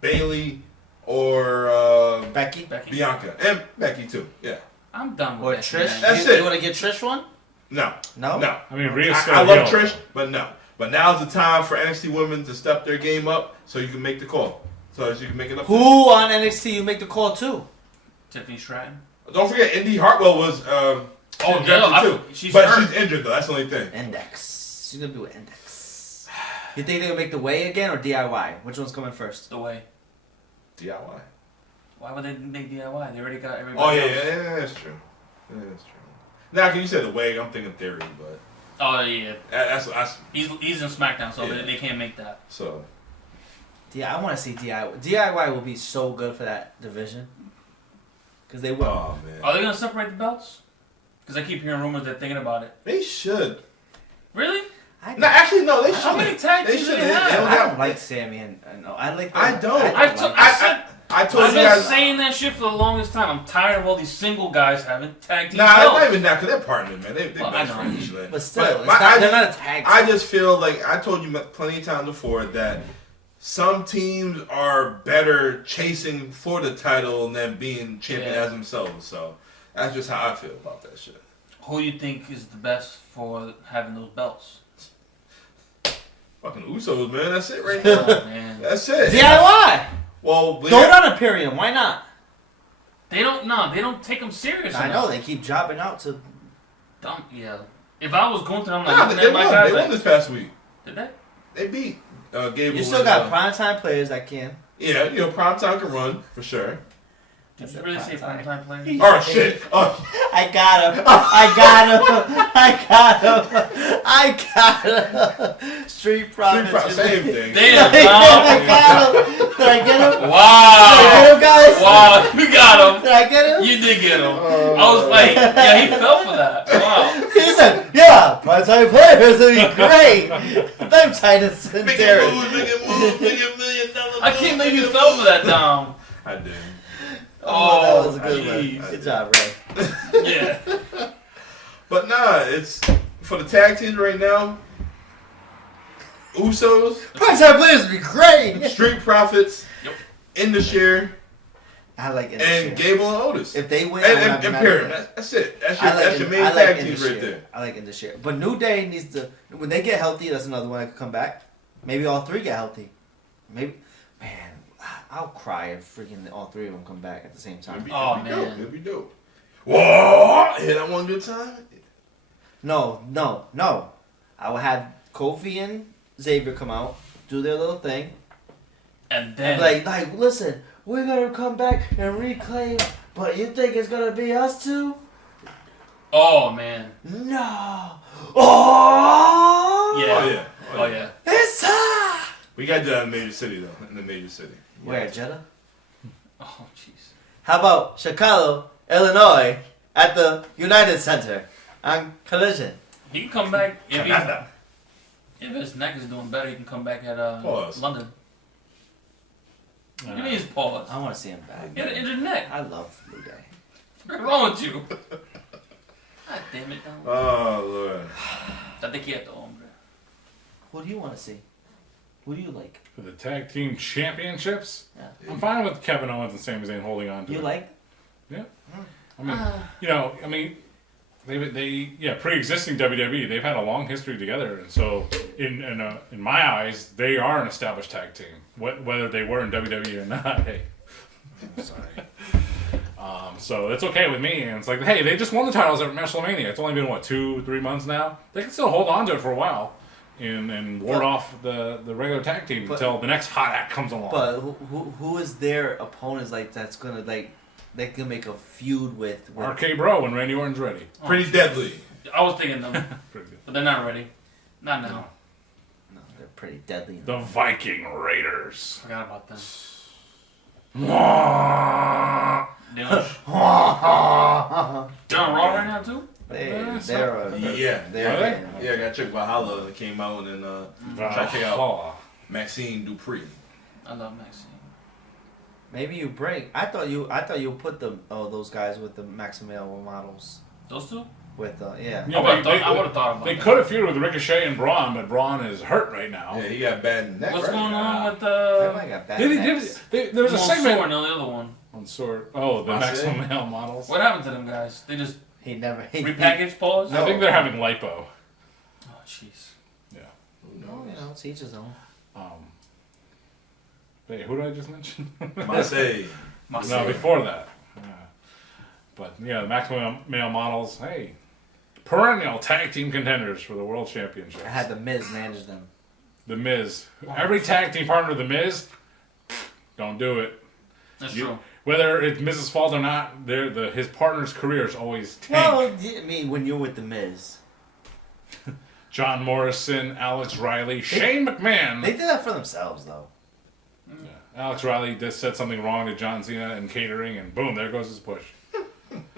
Bailey, or Becky. Bianca. And Becky, too. Yeah. I'm done Or with that. Trish. man. That's you, it. You want to get Trish one? No. No. No. I mean, Rhea's still I a love heel. Trish, but no. But now's the time for NXT women to step their game up so you can make the call. So you can make it up. Who on NXT you make the call to? Tiffany Stratton. Don't forget, Indy Hartwell was injured yeah, too. she's but hurt. she's injured, though. That's the only thing. Index. She's gonna be with Index. You think they're gonna make the way again or DIY? Which one's coming first? The way. DIY. Why would they make DIY? They already got everybody. Oh, yeah, else. yeah, that's true. Yeah, that's true. Now, can you say the way? I'm thinking theory, but Oh yeah. that's He's in SmackDown, so Yeah. they can't make that. so. I want to see DIY. DIY will be so good for that division. because they will. Oh man. Are they gonna separate the belts? Because I keep hearing rumors they're thinking about it. They should. Really? No, actually, no. They should. How many tag teams do they have? don't I don't like Sammy and no, I like. I don't. I told I've you been guys. saying that shit for the longest time. I'm tired of all these single guys having tag team Nah, belts. not even that, because they're partners, man. They Well, best I know. friends usually. But still, they're not a tag team. I just feel like I told you plenty of times before that some teams are better chasing for the title than being champion as themselves. So that's just how I feel about that shit. Who you think is the best for having those belts? Fucking Usos, man. That's it right Oh, now. man. That's it. DIY. Well, Go down Imperium. Why not? They don't take them serious I enough. know they keep dropping out to. Yeah. If I was going to them, Nah, like, they won. guys, They won this past week. Did they? They beat Gable. You still got primetime players that can. Yeah, primetime can run for sure. Did you really say primetime players? Oh shit! Oh, I got him. I got him. I got him. I got him. Street Profits. Same thing. Damn, I got him. Did I get him? Did I Wow. get him, guys? Wow, you got him. Did I get him? You did get him. I was like, yeah, he fell for that. Wow. He said, yeah, primetime players would be great. Them Titans and Make Derek. it move, make it move, make it $1 million. I can't believe you fell for that, Dom. I did. Oh, that was a good jeez. one. Good job, Ray. Yeah. But nah, it's for the tag teams right now. Usos, Primetime players would be great. Street Profits, Yep. in the share, I like it. and Gable and Otis. If they win, I would not and be mad at Imperium. that. That's it. That's I like your it. main I like tag in teams the right share. there. I like in the share. But New Day needs to, when they get healthy, that's another one that could come back. Maybe all three get healthy. Maybe, man, I'll cry if freaking all three of them come back at the same time. It'd be Oh, dope. man. It'd be dope. Whoa! Hear that one good time? No. I will have Kofi and Xavier come out, do their little thing. And then, Like, listen, we're gonna come back and reclaim, but you think it's gonna be us two? oh man, No. Oh. yeah, Oh yeah. oh yeah. It's time. We got that in the major city though. In the major city. Where, Jeddah? Oh jeez. How about Chicago, Illinois, at the United Center on Collision? He can come back if Canada. his neck is doing better. He can come back at Pause. London. You mean his pause? I want to see him back. In your neck. I love Blue Day. What's wrong with you? God damn it, Dom. Oh Lord. Estate quieto, hombre. Who do you want to see? Who do you like? For the tag team championships, Yeah. I'm fine with Kevin Owens and Sami Zayn holding on to You it. like? Yeah. I mean, they pre-existing WWE, they've had a long history together, and so in my eyes, they are an established tag team. Whether they were in WWE or not, hey, I'm sorry. So it's okay with me, and it's like, hey, they just won the titles at WrestleMania. It's only been 2-3 months now. They can still hold on to it for a while, and ward off the regular tag team until the next hot act comes along. But who is their opponents like that's gonna like they can make a feud with? RK Bro and Randy Orton's ready. Pretty deadly. I was thinking them, Pretty good. but they're not ready. Not now. No, they're pretty deadly. The Viking Raiders. Forgot about them. They're on Raw right now too. Yeah, I got checked by Holla that came out and tried to check out Maxine Dupree. I love Maxine. Maybe you break. I thought you put those guys with the Maximilian models Those two? with yeah. Yeah, I would have thought about They that. could have feuded with Ricochet and Braun, but Braun is hurt right now. Yeah, he got bad neck. What's right? going on with Everybody got bad necks. There was a one segment Sword and the other one? on Sword. Oh, the That's Maximum it? Male models. What happened to them guys? They just He never repackaged pause? I think they're having lipo. Oh jeez. Yeah. No, it's each his own. Wait, who did I just mention? Marseille. No, before that. Yeah. But yeah, the Maximum Male models. Hey, perennial tag team contenders for the World Championship. I had the Miz manage them. The Miz. Every tag team partner of the Miz, don't do it. That's true. Whether it's Miz's fault or not, his partner's career is always Well, tanked. I mean, when you're with the Miz, John Morrison, Alex Riley, Shane McMahon. they did that for themselves, though. Yeah. Alex Riley just said something wrong to John Cena in catering, and boom, there goes his push.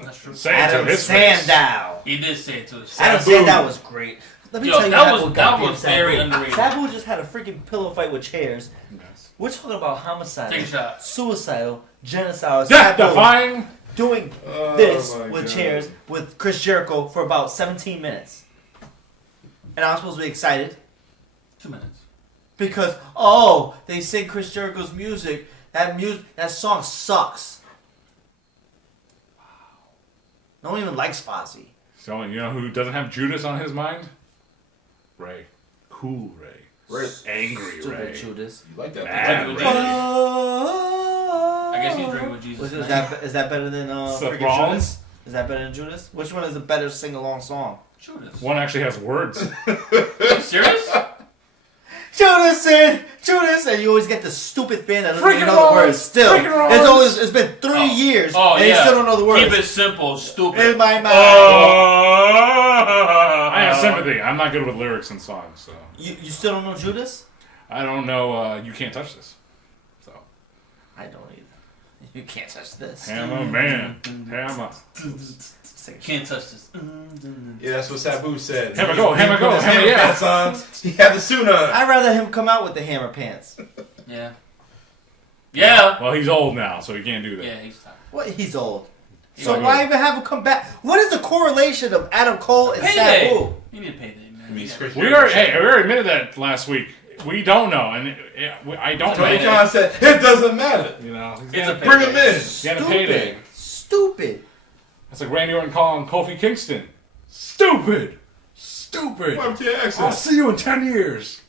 That's true. Say it to Adam his face. Sandow. He did say it to his face. Adam Sabu. Sandow was great. Let me Yo, tell you that what was goddamn very Sabu. underrated. Sabu just had a freaking pillow fight with chairs. Yes. We're talking about homicidal, Take a shot. suicidal, genocidal, Death Sabu defying. doing Oh this my with God. chairs with Chris Jericho for about 17 minutes. And I was supposed to be excited 2 minutes. because they sing Chris Jericho's music. That song sucks. No one even likes Fozzy. So you know who doesn't have Judas on his mind? Ray. Cool Ray. Ray. Angry Stupid Ray. Judas. You like that? Bad Ray. Ray. I guess he's drinking with Jesus. Is that better than Seth freaking Rollins? Judas? Is that better than Judas? Which one is the better sing-along song? Judas. One actually has words. Are you serious? Judas, and you always get the stupid fan that doesn't Freaking even know the Rollins! words. Still, Freaking Rollins! it's been 3 years, Oh, and yeah. you still don't know the words. Keep it simple, stupid. In my mind. I have sympathy. I'm not good with lyrics and songs, so You still don't know Judas? I don't know. You can't touch this. So I don't either. You can't touch this. hammer man, hammer. Can't touch this. Yeah, that's what Sabu said. Hammer go, He hammer put go, his hammer, yeah. pants on. He had the suit on. I'd rather him come out with the hammer pants. Yeah. Yeah. Well, he's old now, so he can't do that. Yeah, he's tired. What? He's old. He's So old. why even have him come back? What is the correlation of Adam Cole and Payday. Sabu? You need a payday, man. I mean, Yeah. Chris We already admitted that last week. We don't know, and I don't know. Tony Khan said it doesn't matter. You know, he's It's a gonna, Bring him in. he's gonna payday. Stupid. It's like Randy Orton calling Kofi Kingston. Stupid. Stupid. What to your I'll accent? see you in 10 years.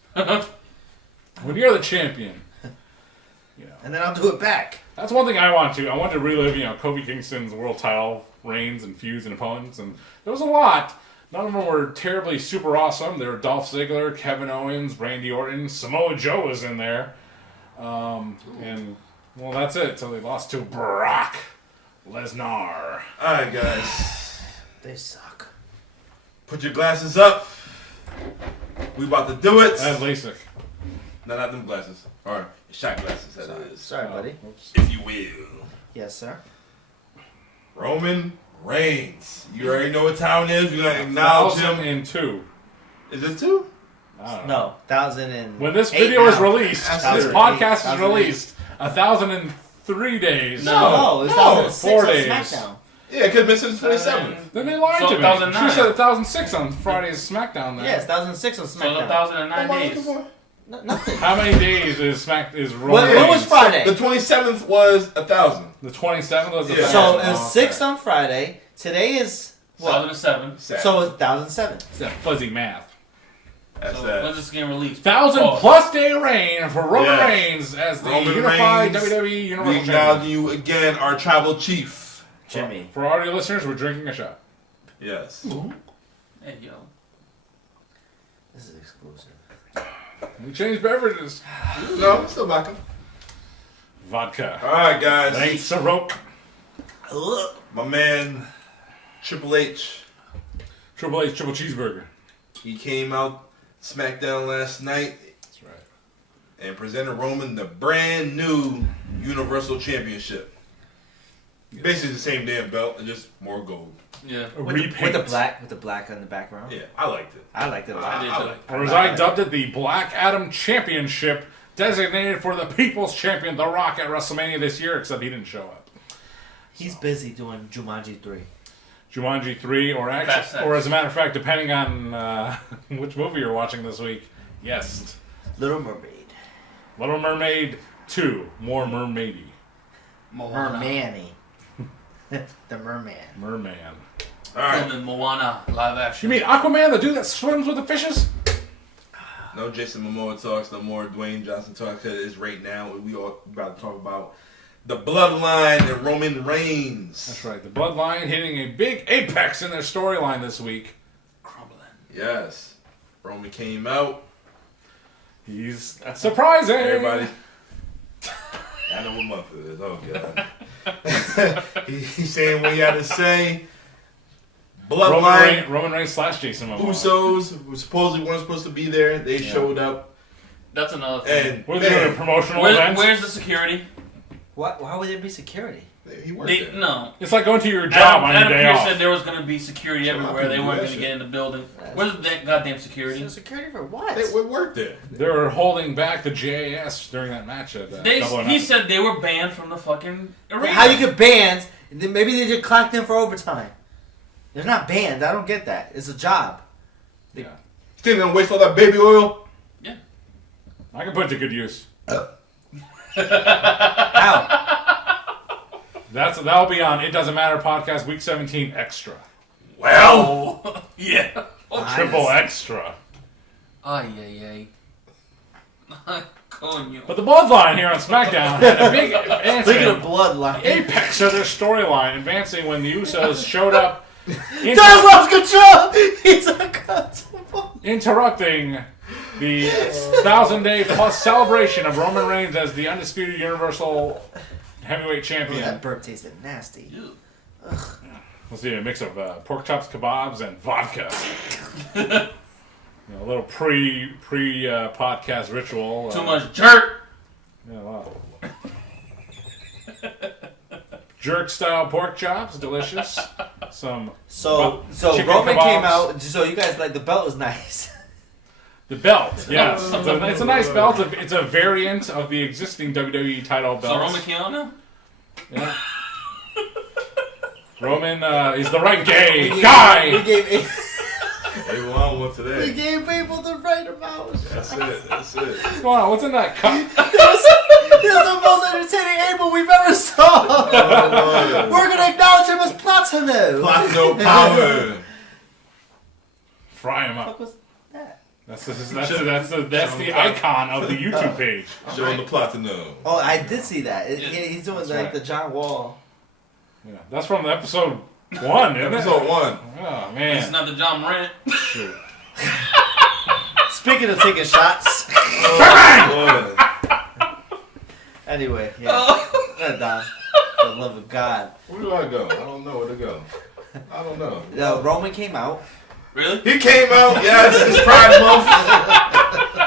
When you're the champion. You know. And then I'll do it back. That's one thing I want to. I want to relive, Kofi Kingston's world title reigns and feuds and opponents. And there was a lot. None of them were terribly super awesome. There were Dolph Ziggler, Kevin Owens, Randy Orton, Samoa Joe was in there. And, well, that's it. So they lost to Brock Lesnar. Alright, guys. They suck. Put your glasses up. We about to do it. That's LASIK. No, not them glasses. Or shot glasses, that is. Sorry, buddy. Oops. If you will. Yes, sir. Roman Reigns. You already know what time it is. We're going to acknowledge him. 1002. Is it 2? I don't know. No, 1008. When this video is now. released, That's this it. podcast is 1008. released 1,003 days. No, it's No, 1006 4 on days. SmackDown. Yeah, it could have been since 27th. Then they lied So to me. 1009. She said 1,006 on Friday's SmackDown. Then. Yes, 1006 on So SmackDown. 1,009 What am I days. looking for? Nothing. How many days is Roman When was Reigns? Friday? The 27th was 1,000. The 27th was the Yeah. So Friday. it was 6 on Friday. Today is what? 2007. So it's 1007. It's that fuzzy math. That's So that. when's this game released? 1,000+ day reign for Roman Yes. Reigns as the Roman unified Reigns. WWE We Universal acknowledge Champion. you again, our tribal chief. Jimmy. For audio listeners, we're drinking a shot. Yes. Hey, yo. This is exclusive. We changed beverages. No, I'm still back. Vodka. Alright, guys. Thanks, Ciroc. My man, Triple H. Triple H Triple Cheeseburger. He came out SmackDown last night That's right. and presented Roman the brand new Universal Championship. Basically the same damn belt and just more gold. Yeah. A With repaint. the black on the background. Yeah, I liked it. I liked it a lot. I did too. liked it. Or as I dubbed it, the Black Adam Championship, designated for the People's Champion, The Rock, at WrestleMania this year, except he didn't show up. He's busy doing Jumanji 3. Jumanji 3, or Fast actually, Sex. or as a matter of fact, depending on which movie you're watching this week, yes, Little Mermaid. Little Mermaid 2, more mermaidy. Moana. Mermanny. The Merman. Merman. Alright. Filming Moana live You action. mean Aquaman, the dude that swims with the fishes? No Jason Momoa talks, no more Dwayne Johnson talks, because it's right now. We all about to talk about the Bloodline and Roman Reigns. That's right. The Bloodline hitting a big apex in their storyline this week. Crumbling. Yes. Roman came out. He's surprising. Everybody. I know what month it is. Oh, God. He's saying what he had to say. Bloodline. Roman Reigns / Jason Momoa. Usos who supposedly weren't supposed to be there. They showed up. That's another thing. And Were they doing a man, promotional event? Where's the security? Why would there be security? He worked They, there. no. It's like going to your job on your Adam day Pearce off. said there was going to be security So a lot of everywhere. They people weren't do going that to get in the building. That's- Where's that goddamn security? So security for what? They would work there. They were holding back the JAS during that match at Double or He Nothing. said they were banned from the fucking arena. How you get banned? Then maybe they just clocked in for overtime. They're not banned. I don't get that. It's a job. Yeah. Think they're gonna waste all that baby oil? I can put it to good use. How? That'll be on It Doesn't Matter podcast week 17 extra. Well, Oh, yeah. Nice. Triple extra. Ay, Coño. But the Bloodline here on SmackDown had a big Speaking of advancement, bloodline. apex of their storyline, advancing when the Usos showed up, Does lost control! He's uncomfortable. interrupting the 1,000-day plus celebration of Roman Reigns as the undisputed Universal Heavyweight Champion. That burp tasted nasty. Let's see, a mix of pork chops, kebabs, and vodka. A little pre-podcast ritual. Too much jerk. Yeah, wow. Jerk-style pork chops, delicious. Some So chicken Roman kebabs. came out. So you guys like the belt was nice. The belt, yes. It's a nice belt. It's a variant of the existing WWE title belt. So Roman came out now? Yeah. Roman is the right gay We guy. gave they won one we today. gave people the right amount. That's it. That's it. What's going on? What's in that cup? This is the most entertaining Abel we've ever saw. We're gonna acknowledge him as Platino. Platino power. Fry him What up. was that? That's the icon of the YouTube page. Show him the Platino. Oh, I did see that. He's doing That's like right. the John Wall. Yeah, that's from episode 1, isn't it? Episode 1. Oh It's man. not the John Morant. Shoot. Speaking of taking shots. Oh, Anyway, yeah. Don, for the love of God. where do I go? I don't know where to go. I don't know. Roman came out. Really? He came out, yes, it's Pride Month.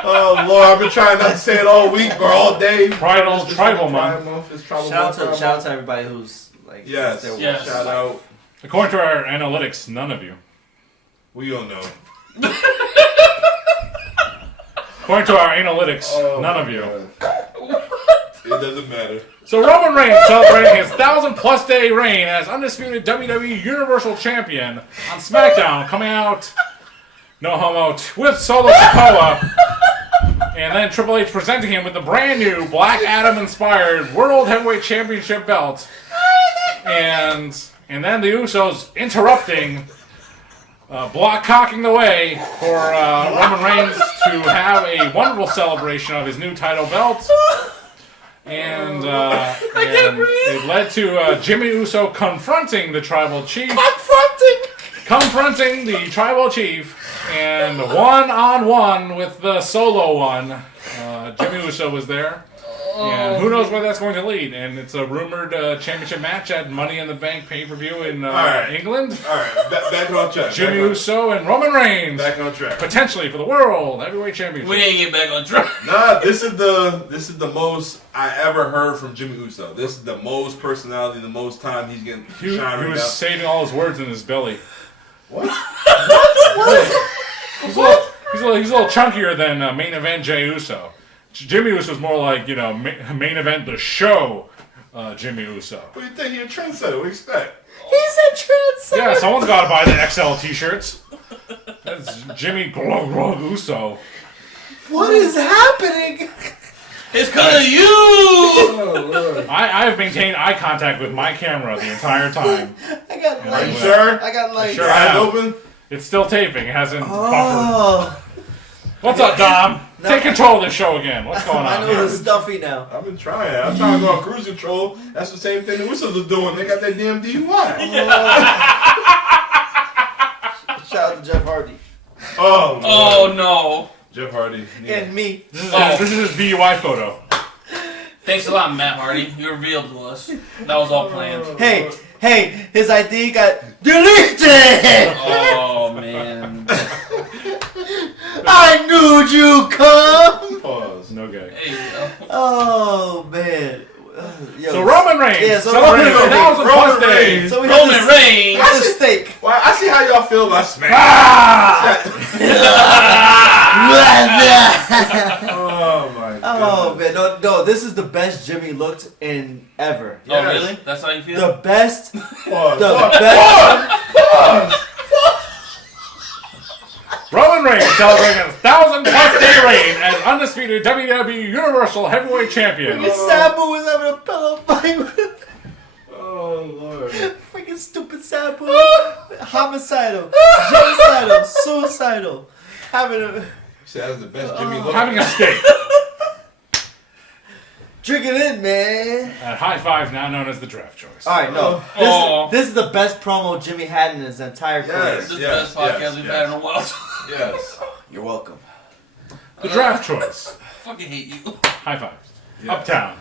Oh Lord, I've been trying not to say it all week or all day. Tribal Pride month. Month. It's tribal Shout month. out to everybody who's like. Yes, there Yes. shout out. According to our analytics, none of you. We don't know. According to our analytics, none of you. It doesn't matter. So Roman Reigns celebrating his 1,000+ day reign as undisputed WWE Universal Champion on SmackDown, coming out no homo with Solo Sikoa, and then Triple H presenting him with the brand new Black Adam inspired World Heavyweight Championship belt, and then the Usos interrupting, block-cocking the way for Roman Reigns to have a wonderful celebration of his new title belt. And it led to Jimmy Uso confronting the Tribal Chief. Confronting the Tribal Chief. And one-on-one with the Solo one. Jimmy Uso was there. And who knows where that's going to lead. And it's a rumored championship match at Money in the Bank pay-per-view in England. Alright, back on track. Jimmy Uso and Roman Reigns. Back on track. Potentially for the World Heavyweight Championship. We ain't get back on track. Nah, this is the most I ever heard from Jimmy Uso. This is the most personality, the most time he's getting He shine right was now. saving all his words in his belly. What? He's a little chunkier than main event Jey Uso. Jimmy Uso's more like, main event the show Jimmy Uso. What do you think? You're a trendsetter. What do you expect? He's a trendsetter. Yeah, someone's got to buy the XL t-shirts. That's Jimmy Uso. What is happening? It's because of you! Oh, Lord. I have maintained eye contact with my camera the entire time. I got And Are you lights. sure? I got lights. Sure. Eyes have. open? It's still taping. It hasn't buffered. Oh, What's up, Dom? No. Take control of this show again. What's going I on know here? it's stuffy now. I've been trying. I'm trying to go on cruise control. That's the same thing the Usos are doing. They got that damn DUI. Shout out to Jeff Hardy Oh, Lord. Oh no. Jeff Hardy. and me. This is his DUI photo. Thanks a lot, Matt Hardy. You revealed to us. That was all planned. Hey, his ID got deleted. Oh man. I knew you'd come. Pause. No gay. There you go. Oh man. Yo, So Roman Reigns Yeah, so Celebrating Roman 1,000 plus Reigns. days. So we Roman had Reigns. this steak. Well, I see how y'all feel about Smash. Oh my god. Oh man, no, this is the best Jimmy looked in ever. Oh, Yes. really? That's how you feel? The best, Pause. the Pause. best. Roman Reigns celebrating a 1,000 plus day reign as undisputed WWE Universal Heavyweight Champion. Freaking Sabu was having a pillow fight with Oh lord. freaking stupid Sabu. Homicidal, genocidal, suicidal. Having a See, that was the best Jimmy look. Having a steak drink it in, man. at High Five, now known as the draft choice. All right, no, Oh. this is the best promo Jimmy had in his entire career. Yes. This is the best podcast we've had in a while. Yes. You're welcome. The draft choice. Fucking hate you. High fives. Yeah. Uptown.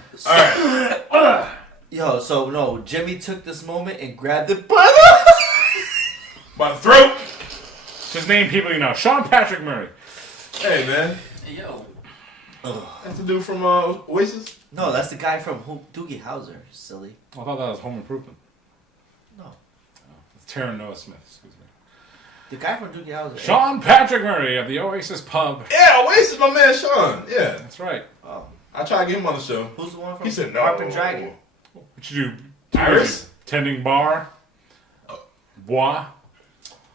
Alright. Yo, so no, Jimmy took this moment and grabbed it by the. By the throat. Just name people you know. Sean Patrick Murray. Hey man. Hey, yo. That's the dude from Oasis? No, that's the guy from Doogie Howser. Silly. I thought that was Home Improvement. No, It's Taryn Noah Smith. Excuse me. the guy from Doogie Howser. Sean Patrick Murray of the Oasis Pub. Yeah, Oasis, my man Sean. Yeah. That's right. Oh, I tried to get him on the show. who's the one from He said no. Harp and Dragon? What you do? Iris? Tending bar. Bois.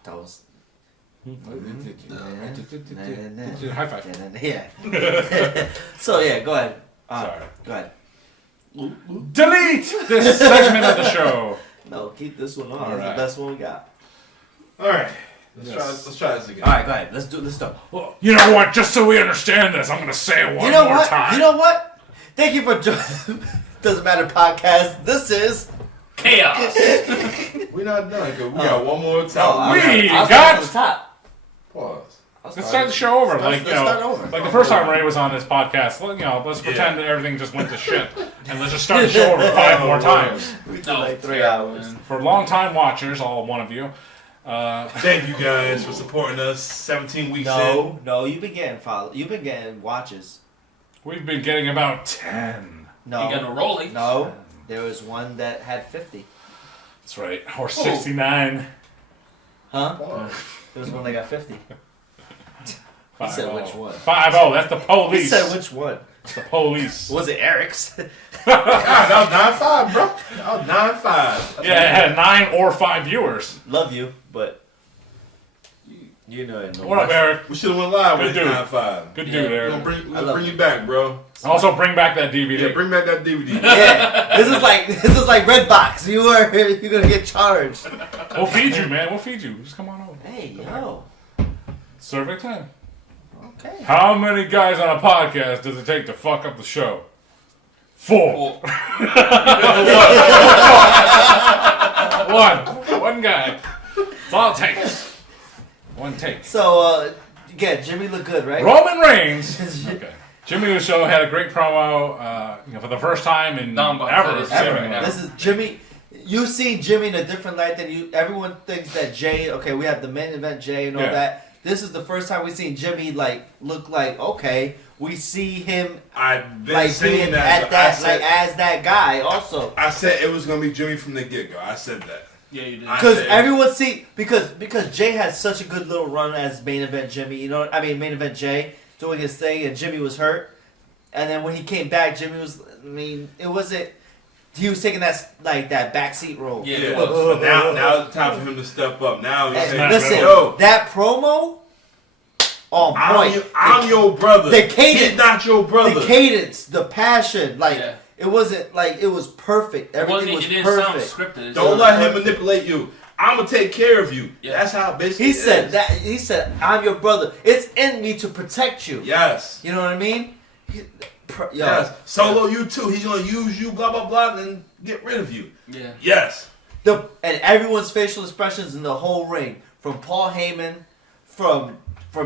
That was. High five. Yeah. So yeah, go ahead. Sorry. Go ahead. Delete this segment of the show. No, keep this one on. All That's right. the best one we got. Alright. Yes. Let's try this again. All right, go ahead. Let's do. Well, you know what? Just so we understand this, I'm going to say it one You know more what? time. You know what? Thank you for joining. Doesn't matter podcast. This is. Chaos. We're not done, cause we got one more Oh, time. We I'll got- start from the top. Pause. Let's start the show over. Like, you let's start know, over. like the first time Ray was on this podcast, you know, let's pretend that everything just went to shit. And let's just start the show over 5 more times. We did No, like 3 fair, hours. man. For long-time watchers, all one of you, Thank you guys for supporting us 17 weeks in. No, you've been getting You've been getting watches. we've been getting about 10. No, You got a Rolex. no. There was one that had 50. That's right. Or 69. Huh? Pause. There was one that got 50. He said which one? 5-0. That's the police. He said which one? That's the police. Was it Eric's? God, that was 9-5, bro. That was 9-5. Yeah, it had 9 or 5 viewers. Love you, but you know it. What up, Eric? We should have went live Good with dude. 9-5. Good Yeah, dude, We're Eric. gonna bring, I we'll love bring you. you back, bro. Also, bring back that DVD. Yeah, bring back that DVD. Yeah, this is like Redbox. You're gonna get charged. We'll feed you, man. We'll feed you. Just come on over. Hey yo. Survey time. Okay. How many guys on a podcast does it take to fuck up the show? 4. Well, One guy. That's all it takes. One take. So yeah, Jimmy looked good, right? Roman Reigns. Okay. Jimmy Uso had a great promo, for the first time in No, but ever. it's seemingly. ever, yeah. This is Jimmy. You see Jimmy in a different light than you. Everyone thinks that Jay. Okay, we have the main event Jay and all Yeah. that. This is the first time we've seen Jimmy look like okay. We see him I've been like saying being that. at but I that said, as that guy also. I said it was gonna be Jimmy from the get-go. I said that. yeah, you did. Because said- everyone see because Jay had such a good little run as main event Jimmy. You know, I mean main event Jay doing his thing, and Jimmy was hurt. And then when he came back, Jimmy was. I mean, it wasn't. He was taking that backseat role. Yeah, Yeah. it was. But now it's time for him to step up. Now he's Hey, saying, listen, yo, that promo. On point. I'm your brother. the cadence- He's not your brother. The cadence, the passion, like Yeah. it wasn't like it was perfect. It Everything was wasn't. It didn't perfect. sound scripted. It Don't sounded let him perfect. manipulate you. I'm gonna take care of you. Yeah. That's how basically He it said is. that. He said, "I'm your brother. It's in me to protect you." Yes. You know what I mean? Yo, Yes. Solo you too. He's gonna use you, blah blah blah, and then get rid of you. Yeah. Yes. and everyone's facial expressions in the whole ring, from Paul Heyman, from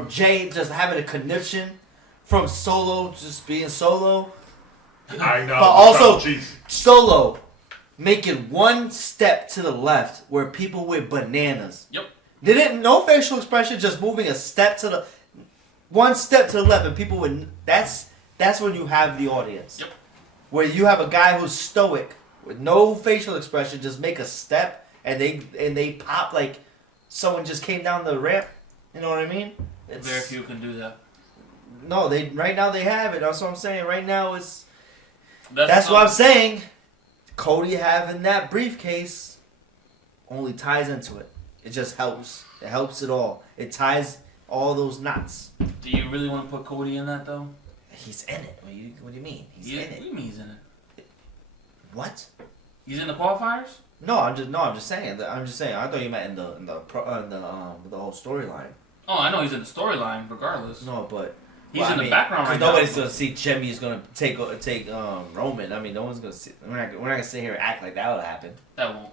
Jay just having a conniption, from Solo just being Solo, I know. but also Jeez. Solo making one step to the left where people went bananas. Yep. They didn't no facial expression, just moving a step to the one step to the left, and people would. That's when you have the audience. Yep. Where you have a guy who's stoic, with no facial expression, just make a step and they pop like someone just came down the ramp. You know what I mean? Very few can do that. No, right now they have it. That's what I'm saying. Right now it's. That's what I'm saying. Cody having that briefcase only ties into it. It just helps. It helps it all. It ties all those knots. Do you really want to put Cody in that though? He's in it. What do you mean? He's in it. What do you mean he's in it? What? He's in the qualifiers? No, I'm just saying. I thought you meant in the whole storyline. Oh, I know he's in the storyline regardless. No, but he's in the background right now. Nobody's gonna see Jimmy's gonna take Roman. I mean, no one's gonna see. We're not gonna sit here and act like that will happen. That won't.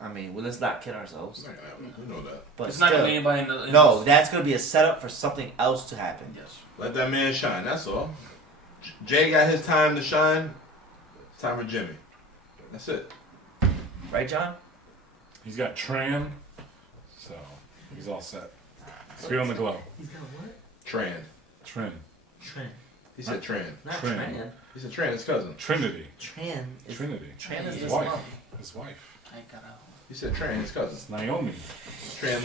I mean, well, let's not kid ourselves. It's not gonna happen. We know that. But it's still, not gonna be anybody in the. No, that's gonna be a setup for something else to happen. Yes. Let that man shine. That's all. Jay got his time to shine. It's time for Jimmy. That's it. Right, John? He's got Tran, so he's all set. He's feeling the glow. He's got what? Tran. Trin. Tran. He said Tran. Not Tran. Tran. He said Tran, his cousin. Trinity. Tran is Trinity. Tran is His his wife. mom. His wife. I ain't got out. He said Tran, his cousin. It's Naomi. Tran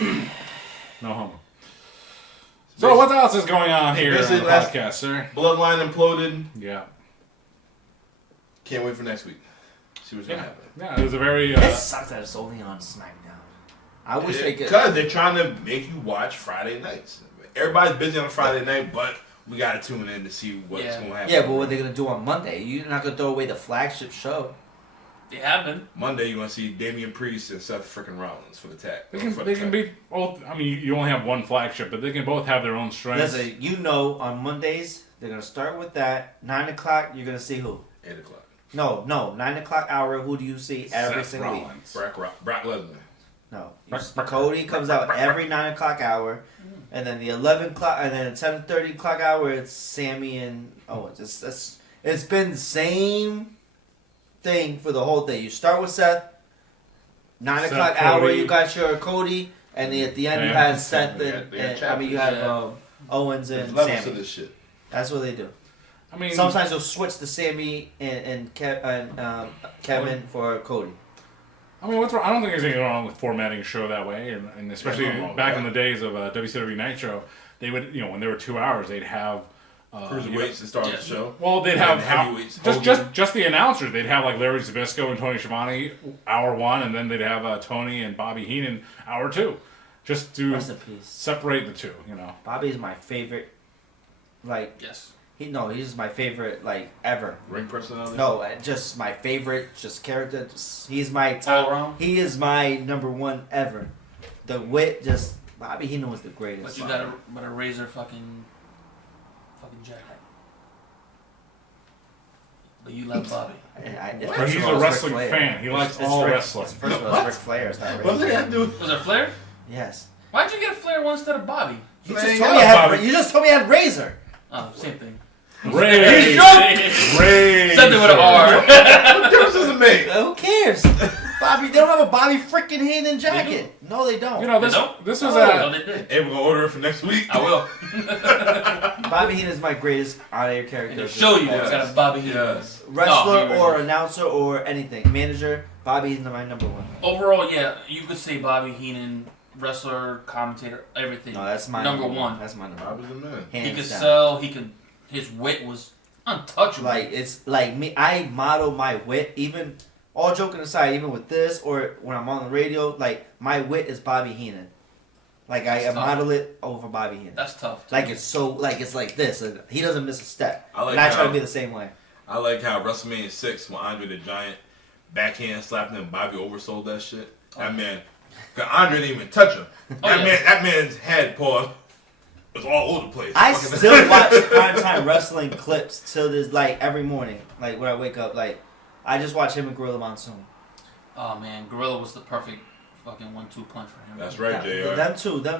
Lee. No homo. So what else is going on here on Basically, the last- podcast, sir? Bloodline imploded. Yeah. Can't wait for next week. See what's gonna happen. Yeah, it was a very... It sucks that it's only on SmackDown. I wish they could. Because they're trying to make you watch Friday nights. Everybody's busy on Friday night, but we gotta tune in to see what's gonna happen. Yeah, but what are they gonna do on Monday? You're not gonna throw away the flagship show. They have been. Monday you're gonna see Damian Priest and Seth freaking Rollins for the tag. They can be both... I mean, you only have one flagship, but they can both have their own strengths. Listen, on Mondays they're gonna start with that. 9 o'clock, you're gonna see who? 8 o'clock. No, 9 o'clock hour. Who do you see every Seth single week? Rollins. Brock Lesnar. No, Cody comes out every 9 o'clock hour, and then the 11 o'clock, and then 7:30 o'clock hour. It's Sammy and it's been the same thing for the whole thing. You start with Seth. 9 Seth, o'clock hour, Cody. you got your Cody, and then at the end you Yeah. have Seth and you have Owens and There's levels to Sammy. this shit. That's what they do. I mean... Sometimes you'll switch to Sammy and Kevin for Cody. I mean, what's wrong? I don't think there's anything wrong with formatting a show that way, and especially There's nothing wrong with back that. in the days of WCW Nitro, they would, when there were 2 hours, they'd have Cruiserweights to start the show. Well, they'd And have heavyweights. just the announcers. They'd have like Larry Zbyszko and Tony Schiavone hour 1, and then they'd have Tony and Bobby Heenan hour 2, just to Rest in peace. separate the two. Bobby's my favorite. Yes. He's just my favorite ever. Ring personality. No, just my favorite, just character. He's my All top. around. He is my number one ever. The wit, Bobby Heenan was the greatest. But you got a razor fucking jacket. But you love Bobby. He's a wrestling fan. He likes all wrestling. First of all, it's Ric Flair. It's not What does Ric that have to do? Was there Flair? Yes. Why'd you get a Flair one instead of Bobby? You Man, just, yeah, told me I had, Bobby. you just told me I had Razor. Oh, same thing. Ray, Ray, Something with an R. What difference does it make? Who cares? Bobby, they don't have a Bobby freaking Heenan jacket. No, they don't. This was No, they did. Hey, we're gonna order it for next week. I will. Bobby Heenan is my greatest on-air character. And to show you it's got a Bobby Heenan. Yes. Wrestler Oh, or announcer or anything. Manager, Bobby Heenan my number one. Overall, yeah, you could say Bobby Heenan, wrestler, commentator, everything. No, that's my number one. That's my number Bobby's the man. one. He Hands could down. sell. His wit was untouchable. It's like me. I model my wit. Even all joking aside, even with this or when I'm on the radio, my wit is Bobby Heenan. I That's tough. model it over Bobby Heenan. That's tough. It's like this. And he doesn't miss a step. I like and I try how- to be the same way. I like how WrestleMania 6 when Andre the Giant backhand slapped him, Bobby oversold that shit. That man, cause Andre didn't even touch him. That man's head paw was all over the place. I Fucking- still watch primetime wrestling clips till this every morning. When I wake up, I just watch him and Gorilla Monsoon. Oh man, Gorilla was the perfect fucking 1-2 punch for him. That's right, JR. Them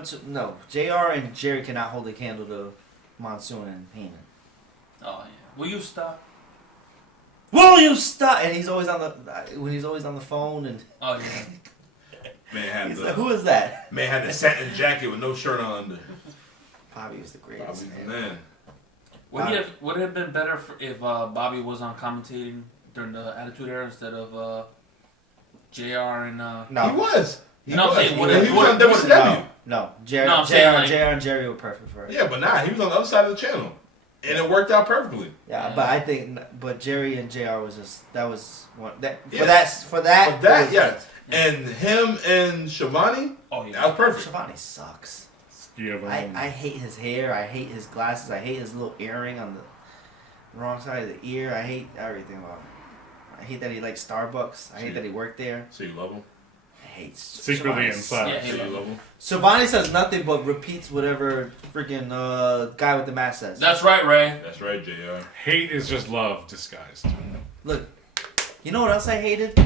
two. No, JR and Jerry cannot hold a candle to Monsoon and Heenan. Oh yeah. Will you stop? Will you stop? And he's always on the phone and Oh yeah. Man had he's the like, who is that? man had the satin jacket with no shirt on under. Bobby was the greatest. Bobby's the man. man. Would it have been better if Bobby was on commentating during the Attitude Era instead of JR and No. He was. He No, I'm was. saying, He what- was what- on WCW. No. No, I'm saying, like- JR and Jerry were perfect for it. Yeah, but nah, he was on the other side of the channel, and it worked out perfectly. Yeah, but I think, but Jerry and JR was just that was one that Yeah. for that For that, it was- yeah. And him and Shivani, oh yeah, that was perfect. Shivani sucks. Yeah, but I hate his hair. I hate his glasses. I hate his little earring on the wrong side of the ear. I hate everything about him. I hate that he likes Starbucks. I hate that he worked there. So you love him? I hate secretly Shivani. inside. Yeah, So he you loved love him? Shivani says nothing but repeats whatever freaking guy with the mask says. that's right, Ray. That's right, JR. Hate is just love disguised. Look, you know what else I hated?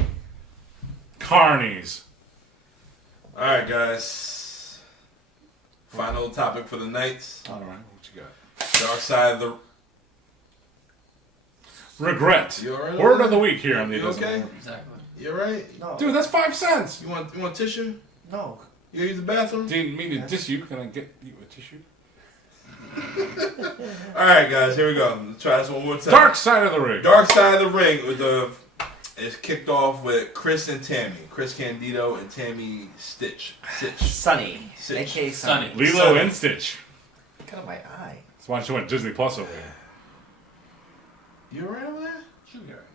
Carnies. All right, guys. Final topic for the night. All right, what you got? Dark side of the. Regret. You all right? Word of the week here on the You okay? Exactly. You all right? No. Dude, that's 5 cents. You want tissue? No. You gonna use the bathroom? Didn't mean to diss you. Can I get you a tissue? All right, guys. Here we go. Let's try this one more time. Dark side of the ring. Dark side of the ring with the. It's kicked off with Chris and Tammy. Chris Candido and Tammy Stitch. Sunny. Sitch. A.K.A. Sunny. Sunny. Lilo Sunny. and Stitch. Look at my eye. That's why she went Disney Plus over there. You alright over there? Should be alright.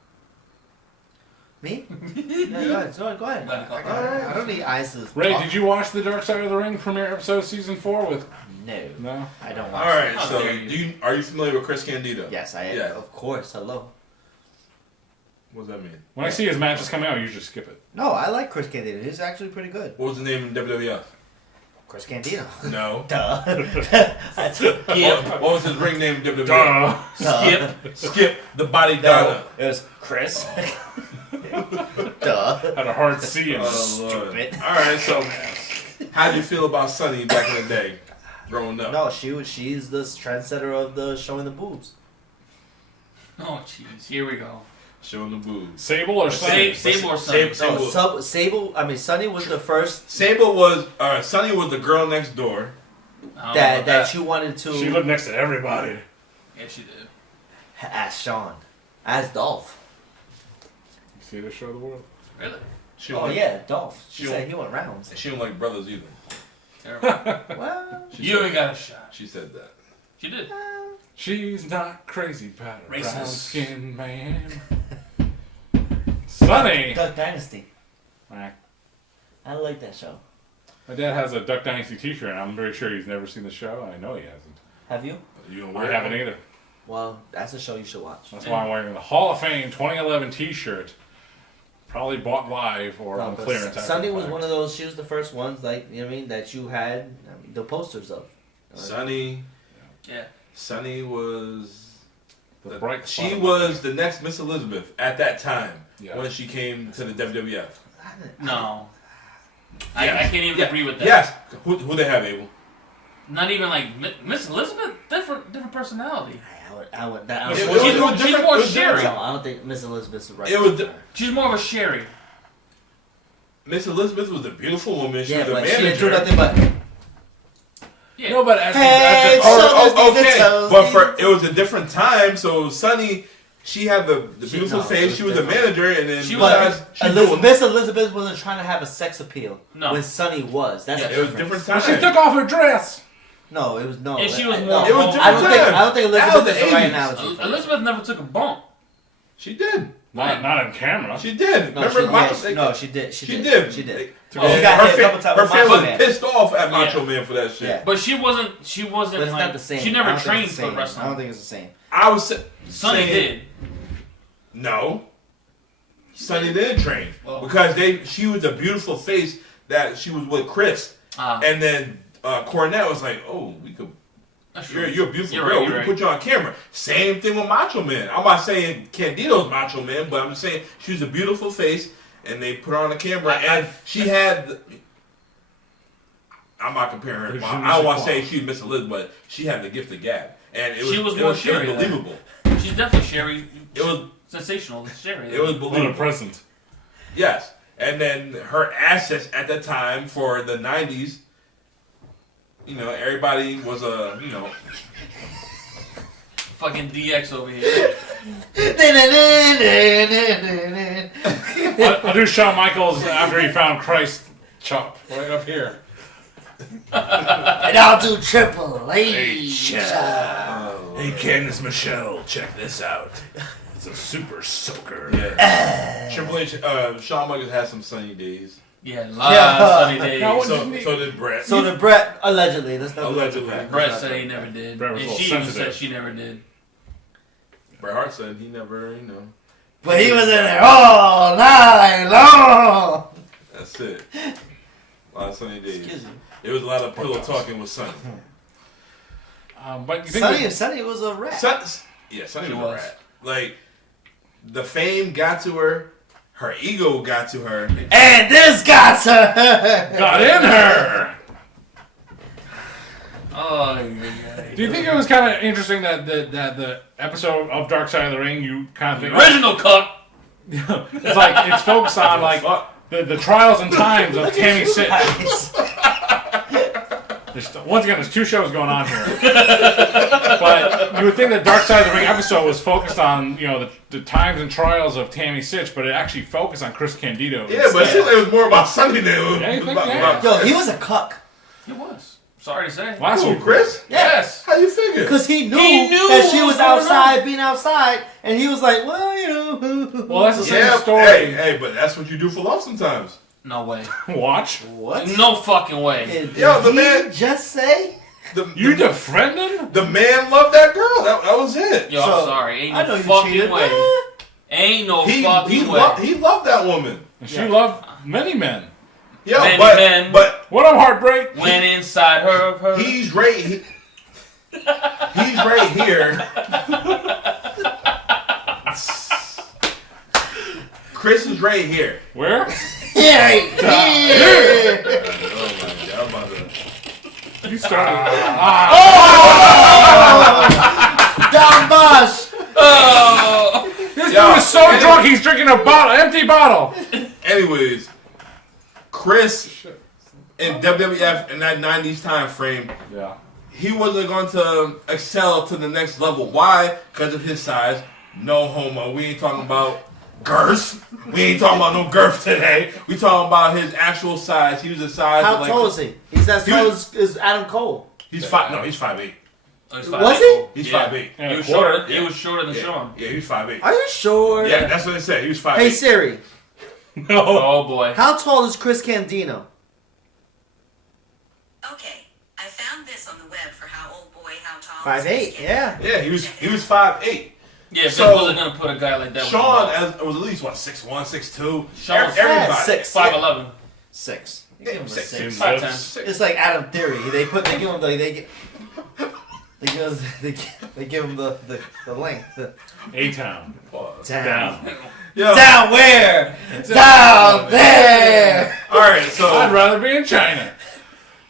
Me? Yeah, go ahead. Go ahead. I don't need eyes to Ray, talk. did you watch the Dark Side of the Ring premiere episode season 4 with? No. No. I don't All watch right. How So, dare you. are you familiar with Chris Candido? it. Yes, I am. Yeah. Of course. Hello. What does that mean? When I see his matches coming out, I usually skip it. No, I like Chris Candido. He's actually pretty good. What was the name in WWF? Chris Candido. No. Duh. That's What was his ring name in WWF? Duh. Skip. Skip the Body No, Donna. it was Chris. Duh. Had a hard C in it. Oh, Lord. Stupid. All right. So, how did you feel about Sunny back in the day, growing up? No, she's the trendsetter of the showing the boobs. Oh jeez, here we go. Showing the boobs. Sable or Sunny? Sable or Sunny? Sable. Sunny was the first Sable was Sunny was the girl next door. I don't know that about that you wanted to She lived next to everybody. Yeah, she did. as Sean, as Dolph. You see this show, The World? Really? She Oh don't like, yeah, Dolph. She She said don't- he went rounds. She don't like brothers either. Terrible. Well, You ain't got a shot. She said that. She did. She's not crazy about a Racist. brown-skinned man. Sunny! Duck Dynasty. Nah. I like that show. My dad has a Duck Dynasty t-shirt, and I'm very sure he's never seen the show. I know he hasn't. Have you? You don't I wear haven't it? either. Well, that's a show you should watch. That's why I'm wearing the Hall of Fame 2011 t-shirt. Probably bought live or No, on but clearance. Sunday was one of those. She was the first ones, like you know what I mean, that you had the posters of. Sunny. Yeah. Sunny was. The bright She spot. was the next Miss Elizabeth at that time Yeah. when she came to the WWF. No. I can't even agree with that. Yes. Who they have, Abel? Not even like Miss Elizabeth. Different personality. I would. It was She's different- more it was Sherry. different. No, I don't think Miss Elizabeth's the right. It was one. She's more of a Sherry. Miss Elizabeth was a beautiful woman. She Yeah, was a but she didn't do manager. nothing but. Yeah. No, but as Hey, the, Oh, Toes, okay, toes, but for it was a different time. So Sunny, she had the beautiful no, it face. was She was a different. manager, and then She besides, was- she Elizabeth, doing- Miss Elizabeth wasn't trying to have a sex appeal. No. When Sunny was. That's Yeah, the it was a difference. different when time. she took off her dress. No, it was no. And she was I- more- no, It was I different I don't think. time. I don't think That Elizabeth was is the the right 80s. analogy. Elizabeth never took a bump. She did. Not on camera. She did. No, Remember, she, Macho? yeah, no, she did. She did. She did. Oh, She got her hit a couple times her with fan Macho was Man. pissed off at Macho Yeah. Man for that shit. Yeah. But she wasn't But it's like not the same. she I never don't think trained it's the for same. wrestling. I don't think it's the same. I was Sonny saying, did. No. Sonny didn't train Well. because she was a beautiful face that she was with Chris, and then Cornette was like, "Oh, we could. That's You're true. a beautiful You're girl. right, We you're can put you on camera." Same thing with Macho Man. I'm not saying Candido's Macho Man, but I'm just saying she was a beautiful face, and they put her on the camera, and she had. I'm not comparing her. To I don't want to say she was Miss Elizabeth, but she had the gift of gab, and it was She was it more was, Sherry it was than- believable. She's definitely Sherry. It was Sensational. Sherry. it was What a believable. present. Yes. And then her assets at the time for the 90s, everybody was Fucking DX over here. I'll do Shawn Michaels after he found Christ chop right up here. And I'll do Triple H. Hey, Candice Michelle, check this out. It's a super soaker. Yeah. Triple H, Shawn Michaels had some sunny days. Yeah, a lot of sunny days. Now, So did Brett. So the Brett, allegedly. Let's not Allegedly. Brett said he never did. Brett was And a little she even sensitive. said she never did. Bret Hart said he never, But he was in there all night long. That's it. A lot of sunny days. Excuse me. It was a lot of pillow talking with Sonny. But you think Sonny was a rat. Sonny was He a was. rat. Like, the fame got to her. Her ego got to her. And this got her. got in her? Oh, yeah. Do you think it was kind of interesting that the episode of Dark Side of the Ring, you kind of think, Original cut. it's like it's focused on like the trials and times of Tammy Sitch. Once again, there's two shows going on here. But you would think that Dark Side of the Ring episode was focused on, the times and trials of Tammy Sitch, but it actually focused on Chris Candido. Yeah, but it was more about Sonny than it was Yeah, you think, about, yeah. Yo, he was a cuck. He was. Sorry to say. Last Who, week, Chris? Yes. How you figure? Because he knew what that she was was going outside, being outside, and he was like, well, Well, that's the same Yeah, story. hey, but that's what you do for love sometimes. No way. Watch. What? No fucking way. Did Yo, the he man- just say? You defriend him? The man loved that girl. That was it. Yo, So, I'm sorry. Ain't I no know you fucking cheated. way. Ain't no fucking way. He loved that woman. And she loved many men. Yo, Many but men. What up, Heartbreak? Went inside her of her. he's right. He's right here. Chris is right here. Where? Yeah. Oh my God! I'm about to. You started. Don Bosch. Oh. This dude is so drunk, he's drinking a empty bottle. Anyways, Chris in WWF in that 90s time frame, Yeah. he wasn't going to excel to the next level. Why? Because of his size. No homo. We ain't talking about girth. We ain't talking about no girth today. We talking about his actual size. He was the size. How of like, tall is he? He's as He tall was- as Adam Cole. He's 5'. No, he's 5'8". Oh, he's Was 5'8". He's Yeah. 5'8". And He a was quarter. shorter. He was shorter than Sean. Yeah, he's 5'8". Are you sure? Yeah, that's what they said. He was 5'8". Hey Siri, No. Oh boy. how tall is Chris Candido? Okay, I found this on the web for how old boy, how tall. 5'8", yeah. Yeah, he was 5'8". Yeah, So- so he wasn't gonna put a guy like that. Sean with was at least what 6'1", 6'2". Sean was Everybody. 5'11". 6. Yeah, Give him a 6'6". 6. 5'10". 6'6". It's like Adam Theory. They give him they give him the length. A-Town. Down. Yo. Down where? Down there. All right, so I'd rather be in China.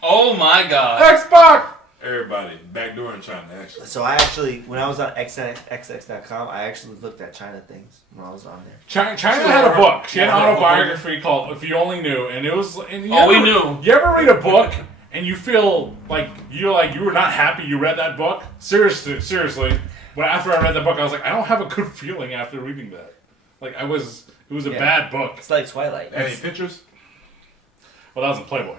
Oh my god. Xbox. everybody backdoor in China actually. So I actually, when I was on xx.com, I actually looked at China things when I was on there. China had a book. She had an autobiography called "If You Only Knew," and it was. And We knew. You ever read a book and you feel like you were not happy you read that book? Seriously. When after I read the book, I was like, I don't have a good feeling after reading that. Like it was a bad book. It's like Twilight. Any pictures? Well, that was in Playboy.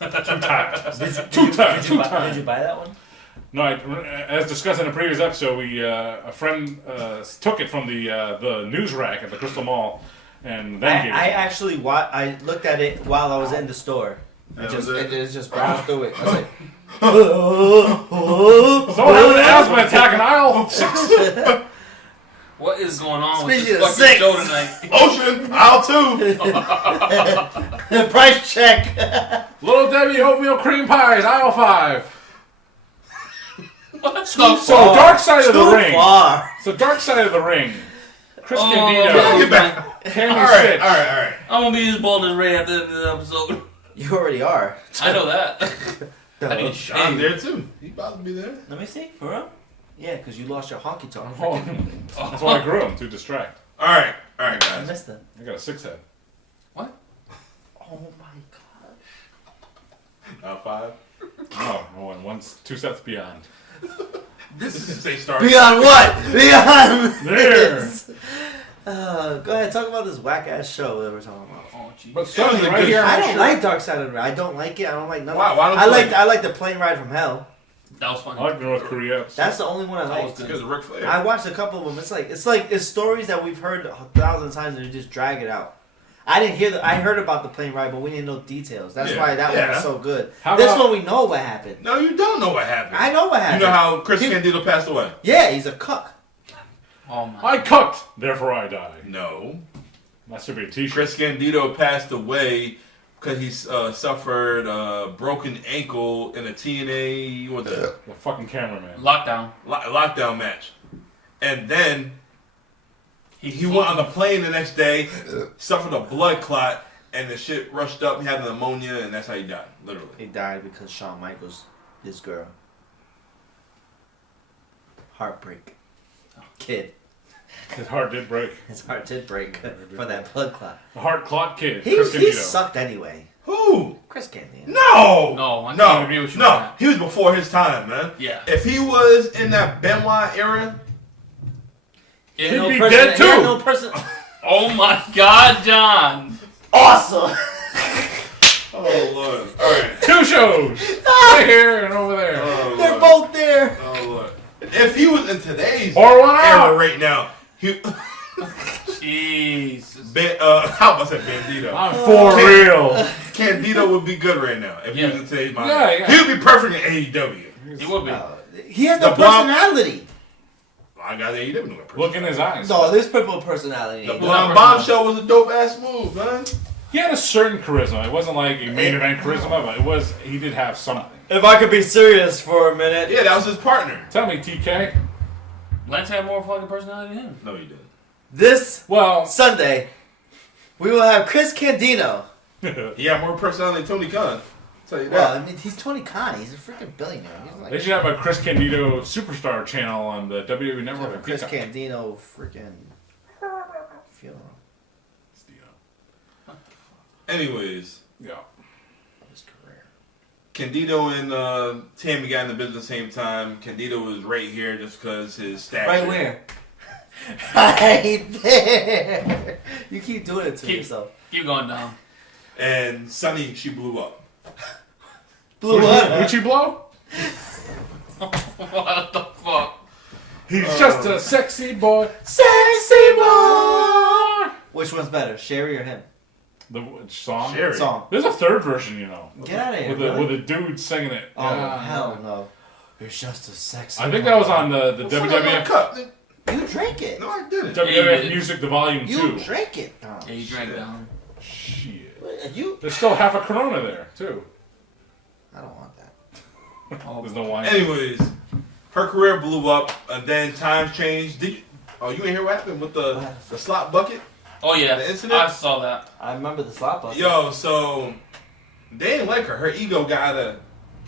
2 times. Did you, Two times. did you buy that one? No, as discussed in a previous episode, we a friend took it from the news rack at the Crystal Mall, and then gave it. I actually I looked at it while I was in the store. That I was it? just browsed through it. I was like, Someone having an asthma attack in aisle 6. What is going on Speaking with of this fucking six. show tonight? Ocean, aisle 2. price check. Little Debbie oatmeal cream pies, aisle 5. What the So fuck? Dark Side of the Too Ring. far. So Dark Side of the Ring. Chris Oh, Candido. yeah. Get back. Tammy All right, Sitch. all right. I'm gonna be as bold as Ray at the end of the episode. You already are. I know that. I need Sean shame. there too. He about to be there. Let me see. For real? Yeah, because you lost your honky tonk. Oh, that's why I grew him, to distract. All right, I guys. missed them. I got a 6 head. What? Oh my god. Aisle 5. Oh, I won 2 sets beyond. This is a star. Beyond what? Beyond There. this. Go ahead, talk about this whack ass show that we're talking about. Oh, jeez. But Sonny, right here, I I'm don't sure- like Dark Side of the Ring. I don't like it. I don't like none. Why don't I you like like I like the plane ride from hell. That was funny. I like the North Korea episode. That's the only one I That like. was good. Because of Ric Flair. I watched a couple of them. It's stories that we've heard 1,000 times and you just drag it out. I didn't hear I heard about the plane ride, but we didn't know details. That's Yeah, why that one yeah. was so good. How This about- one we know what happened. No, you don't know what happened. I know what You happened. know how Chris He- Candido passed away? Yeah, he's a cuck. Oh my. I cooked, therefore I die. No. That should be a t-shirt. Chris Candido passed away because he suffered a broken ankle in a TNA The fucking cameraman. Lockdown. lockdown match. And then he went on the plane the next day, suffered a blood clot, and the shit rushed up. He had pneumonia, and that's how he died, literally. He died because Shawn Michaels, his girl. Heartbreak. Kid. His heart did break. His heart did break for that blood clot. The heart clot kid. He Chris Candido. sucked anyway. Who? Chris Candido. No! No, I no, can't agree with you on no. that. He was before his time, man. Yeah. If he was in that Benoit era, Yeah, He'd no be person- dead He had too. no person. Oh my God, John. Awesome. oh lord. All right. Two shows. Right here and over there. Oh, They're Lord. both there. Oh lord. If he was in today's Pour one era out. right now, he. Jesus. How about that Bandito? I'm for real. Candido would be good right now if he was Yeah. in today's mind. Yeah, yeah. He would be perfect in AEW. It would be. He has no The blonde- personality. I got AEW no Look in his eyes. No, there's people with personality. The He Blonde Bombshell was a dope ass move, man. He had a certain charisma. It wasn't like a main event charisma, but it was. He did have something. If I could be serious for a minute. Yeah, that was his partner. Tell me, TK. Lance had more fucking personality than him. No, he didn't. This Well, Sunday, we will have Chris Candido. He had more personality than Tony Khan. Tell you Well, that. I mean, he's Tony Khan. He's a freaking billionaire. He's like they should have a Chris Candido Superstar channel on the WWE Network. and Chris Peacock. Candido freaking funeral. Anyways, Yeah. His career. Candido and Tammy got in the business at the same time. Candido was right here just because his stature. Right where? Right there. You keep doing it to Keep- yourself. Keep going down. And Sunny, she blew up. Blew up. Would you blow? What the fuck? He's just a sexy boy. Sexy boy. Which one's better, Sherry or him? The song. Sherry. Song. There's a third version, you know, Get out of here. with really? with a dude singing it. Oh Yeah. hell no! It's just a sexy. I think that was on the Fuck, I got a WWF cup. You drink it. No, I didn't. Yeah, you WWF did. Music, the Volume You 2. drink it. Oh, Yeah, you drank shit. down. Shit. You. There's still half a Corona there too. I don't want that. Oh, There's no wine. Anyways, her career blew up, and then times changed. Did you? Oh, you didn't hear what happened with the slot bucket? oh yeah, The incident? I saw that. I remember the slap bucket. Yo, so they didn't like her. Her ego got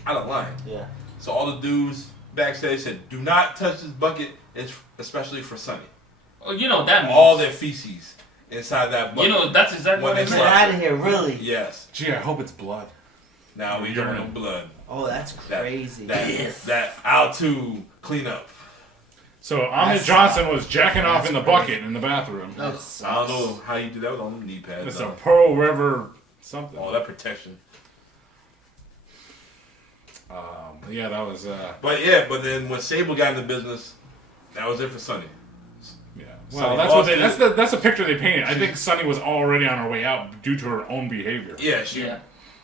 out of line. Yeah. So all the dudes backstage said, "Do not touch this bucket. It's especially for Sunny. Oh, you know that means. All their feces inside that bucket." You know that's exactly When what I they Get meant. slap. out of here, really. Yes. Gee, I hope it's blood. Now we don't know blood. Oh, that's That, crazy. That I'll too clean up. So Ahmed That's- Johnson was jacking off that's in the crazy. bucket in the bathroom. That I sucks. don't know how you do that with all them knee pads. It's a though. Pearl River something. All that protection. Yeah, that was. But then when Sable got in the business, that was it for Sunny. Yeah. Sonny Well, that's what they. lost That's the picture they painted. I think Sunny was already on her way out due to her own behavior. Yeah,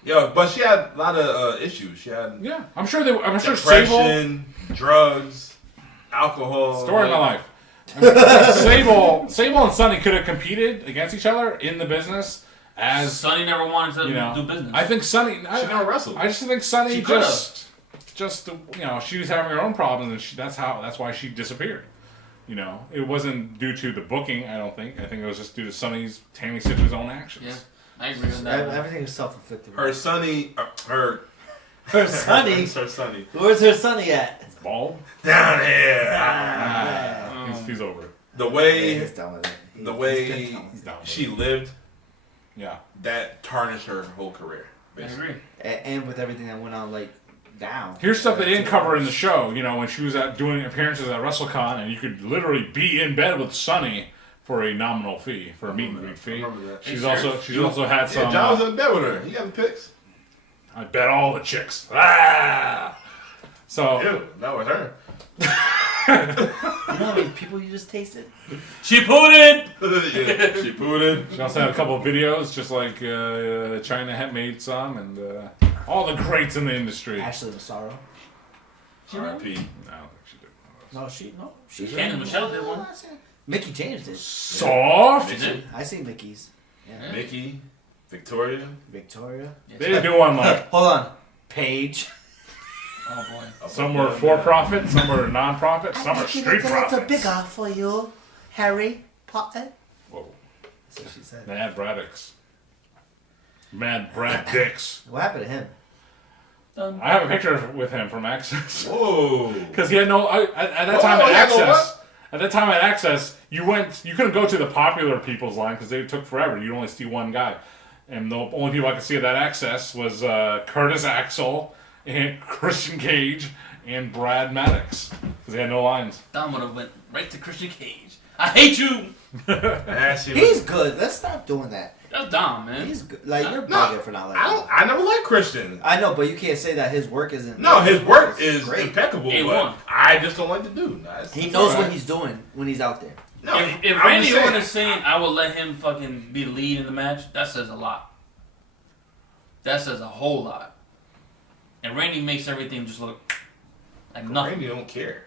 Yeah. but she had a lot of issues. She had Yeah, I'm sure they. I'm sure Sable. depression, drugs, alcohol. Story of my life. Sable and Sunny could have competed against each other in the business as Sonny never wanted to you know. do business. I think Sunny. She never wrestled. I just think Sunny She could've. just you know, she was having her own problems, and that's why she disappeared. You know, it wasn't due to the booking. I don't think. I think it was just due to Sunny's Tammy Stitch's own actions. yeah, I agree with that. Everything is self-inflicted. Her Sunny, her Her Sonny. her Sunny Where's her Sonny at? Bald. down here. He's over it. The Yeah, way he's done with it. the way He's down with she it. lived, Yeah. that tarnished her whole career. I Basically. agree. And with everything that went on, like down. Here's stuff they didn't cover in the show. You know, when she was doing appearances at WrestleCon, and you could literally be in bed with Sunny for a nominal fee, for a meet and greet fee. She's also had some. Yeah, John was in bed with her. You got the pics? I bet all the chicks. Ah! So. Ew, not with her. You know how many people you just tasted? She put it. Yeah, she pooed in. She also had a couple of videos, just like China had made some, and all the greats in the industry. Ashley Massaro. R.I.P. No, I don't think she did. No, she. Candace Michelle did one. Mickey James did. Soft. She did. I see Mickey's. Yeah. Mickey, Victoria. Victoria. They didn't do one like. Hold on. Paige. Oh boy. Some were for profit, some were non-profit, some are street profits. bigger for you, Harry Potter. Whoa. That's what she said. Mad Braddocks. Mad Brad Dicks. What happened to him? I have a picture with him from Access. Whoa. Because he had no at that time at Access. At that time at Access, you couldn't go to the popular people's line because they took forever. You'd only see one guy, and the only people I could see at that Access was Curtis Axel and Christian Cage and Brad Maddox because they had no lines. Dom would have went right to Christian Cage. I hate you. He's good. Let's stop doing that. That's Dom, man. He's good. Like you're No, bugging for not liking him. I never liked Christian. I know, but you can't say that his work isn't. No, his work is great. impeccable, A1. but I just don't like the dude. He knows what he's doing when he's out there. No, If I'm Randy just saying. Orton is saying I will let him fucking be the lead in the match, that says a lot. That says a whole lot. And Randy makes everything just look like nothing. Randy don't care.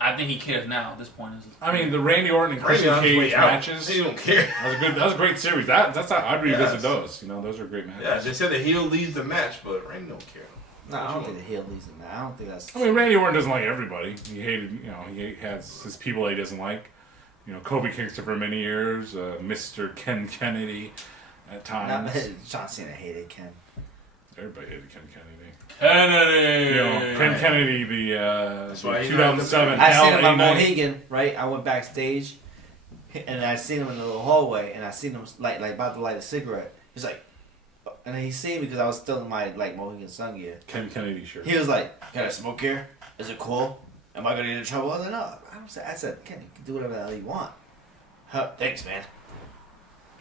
I think he cares now at this point. I mean, the Randy Orton and Randy Christian on his Cage way out. matches. He don't care. That was a great series. That's how I'd revisit Yes. those. You know, those are great matches. Yeah, they said the heel leads the match, but Randy don't care. No, I don't think the heel leads him. I don't think that's. I mean, Randy Orton doesn't like everybody. He hated, he has his people that he doesn't like. You know, Kobe Kingston for many years, Mr. Ken Kennedy at times. John Cena hated Ken. Everybody hated Ken Kennedy. Kennedy. You know, Ken Kennedy, the why he 2007 I seen him LA on night. Mohegan, right? I went backstage, and I seen him in the little hallway, and I seen him like about to light a cigarette. He's like, and he seen me because I was still in my like Mohegan Sun gear. Ken Kennedy shirt. He was like, "Can I smoke here? Is it cool? Am I gonna get in trouble?" I was like, "No." I said, "Ken, you can do whatever the hell you want." Thanks, man.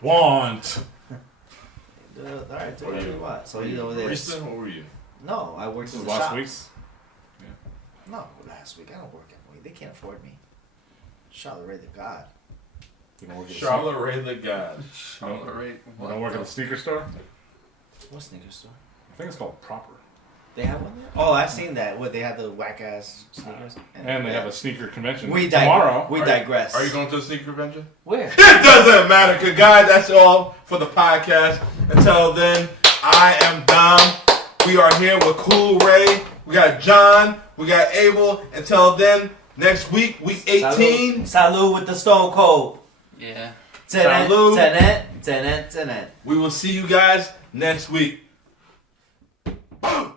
Want. All right, do What whatever you- you want. So he's over there. Barista? What were you? No, I worked This in was the last shops. week? No, last week. I don't work at Mohegan. They can't afford me. Charlotte Ray the God. You don't work at the Charlotte Ray the God. No. Right. You don't work at the sneaker store? What sneaker store? I think it's called Proper. They have one there? Oh, I've seen that. What, they have the whack ass sneakers? And they have a sneaker convention We tomorrow. We digress. Are you going to a sneaker convention? Where? It doesn't matter, cause guys, that's all for the podcast. Until then, I am Dom. We are here with Cool Ray. We got John. We got Abel. Until then, next week, week 18. Salud with the Stone Cold. Yeah. Salud. Tenet. We will see you guys next week. Boom.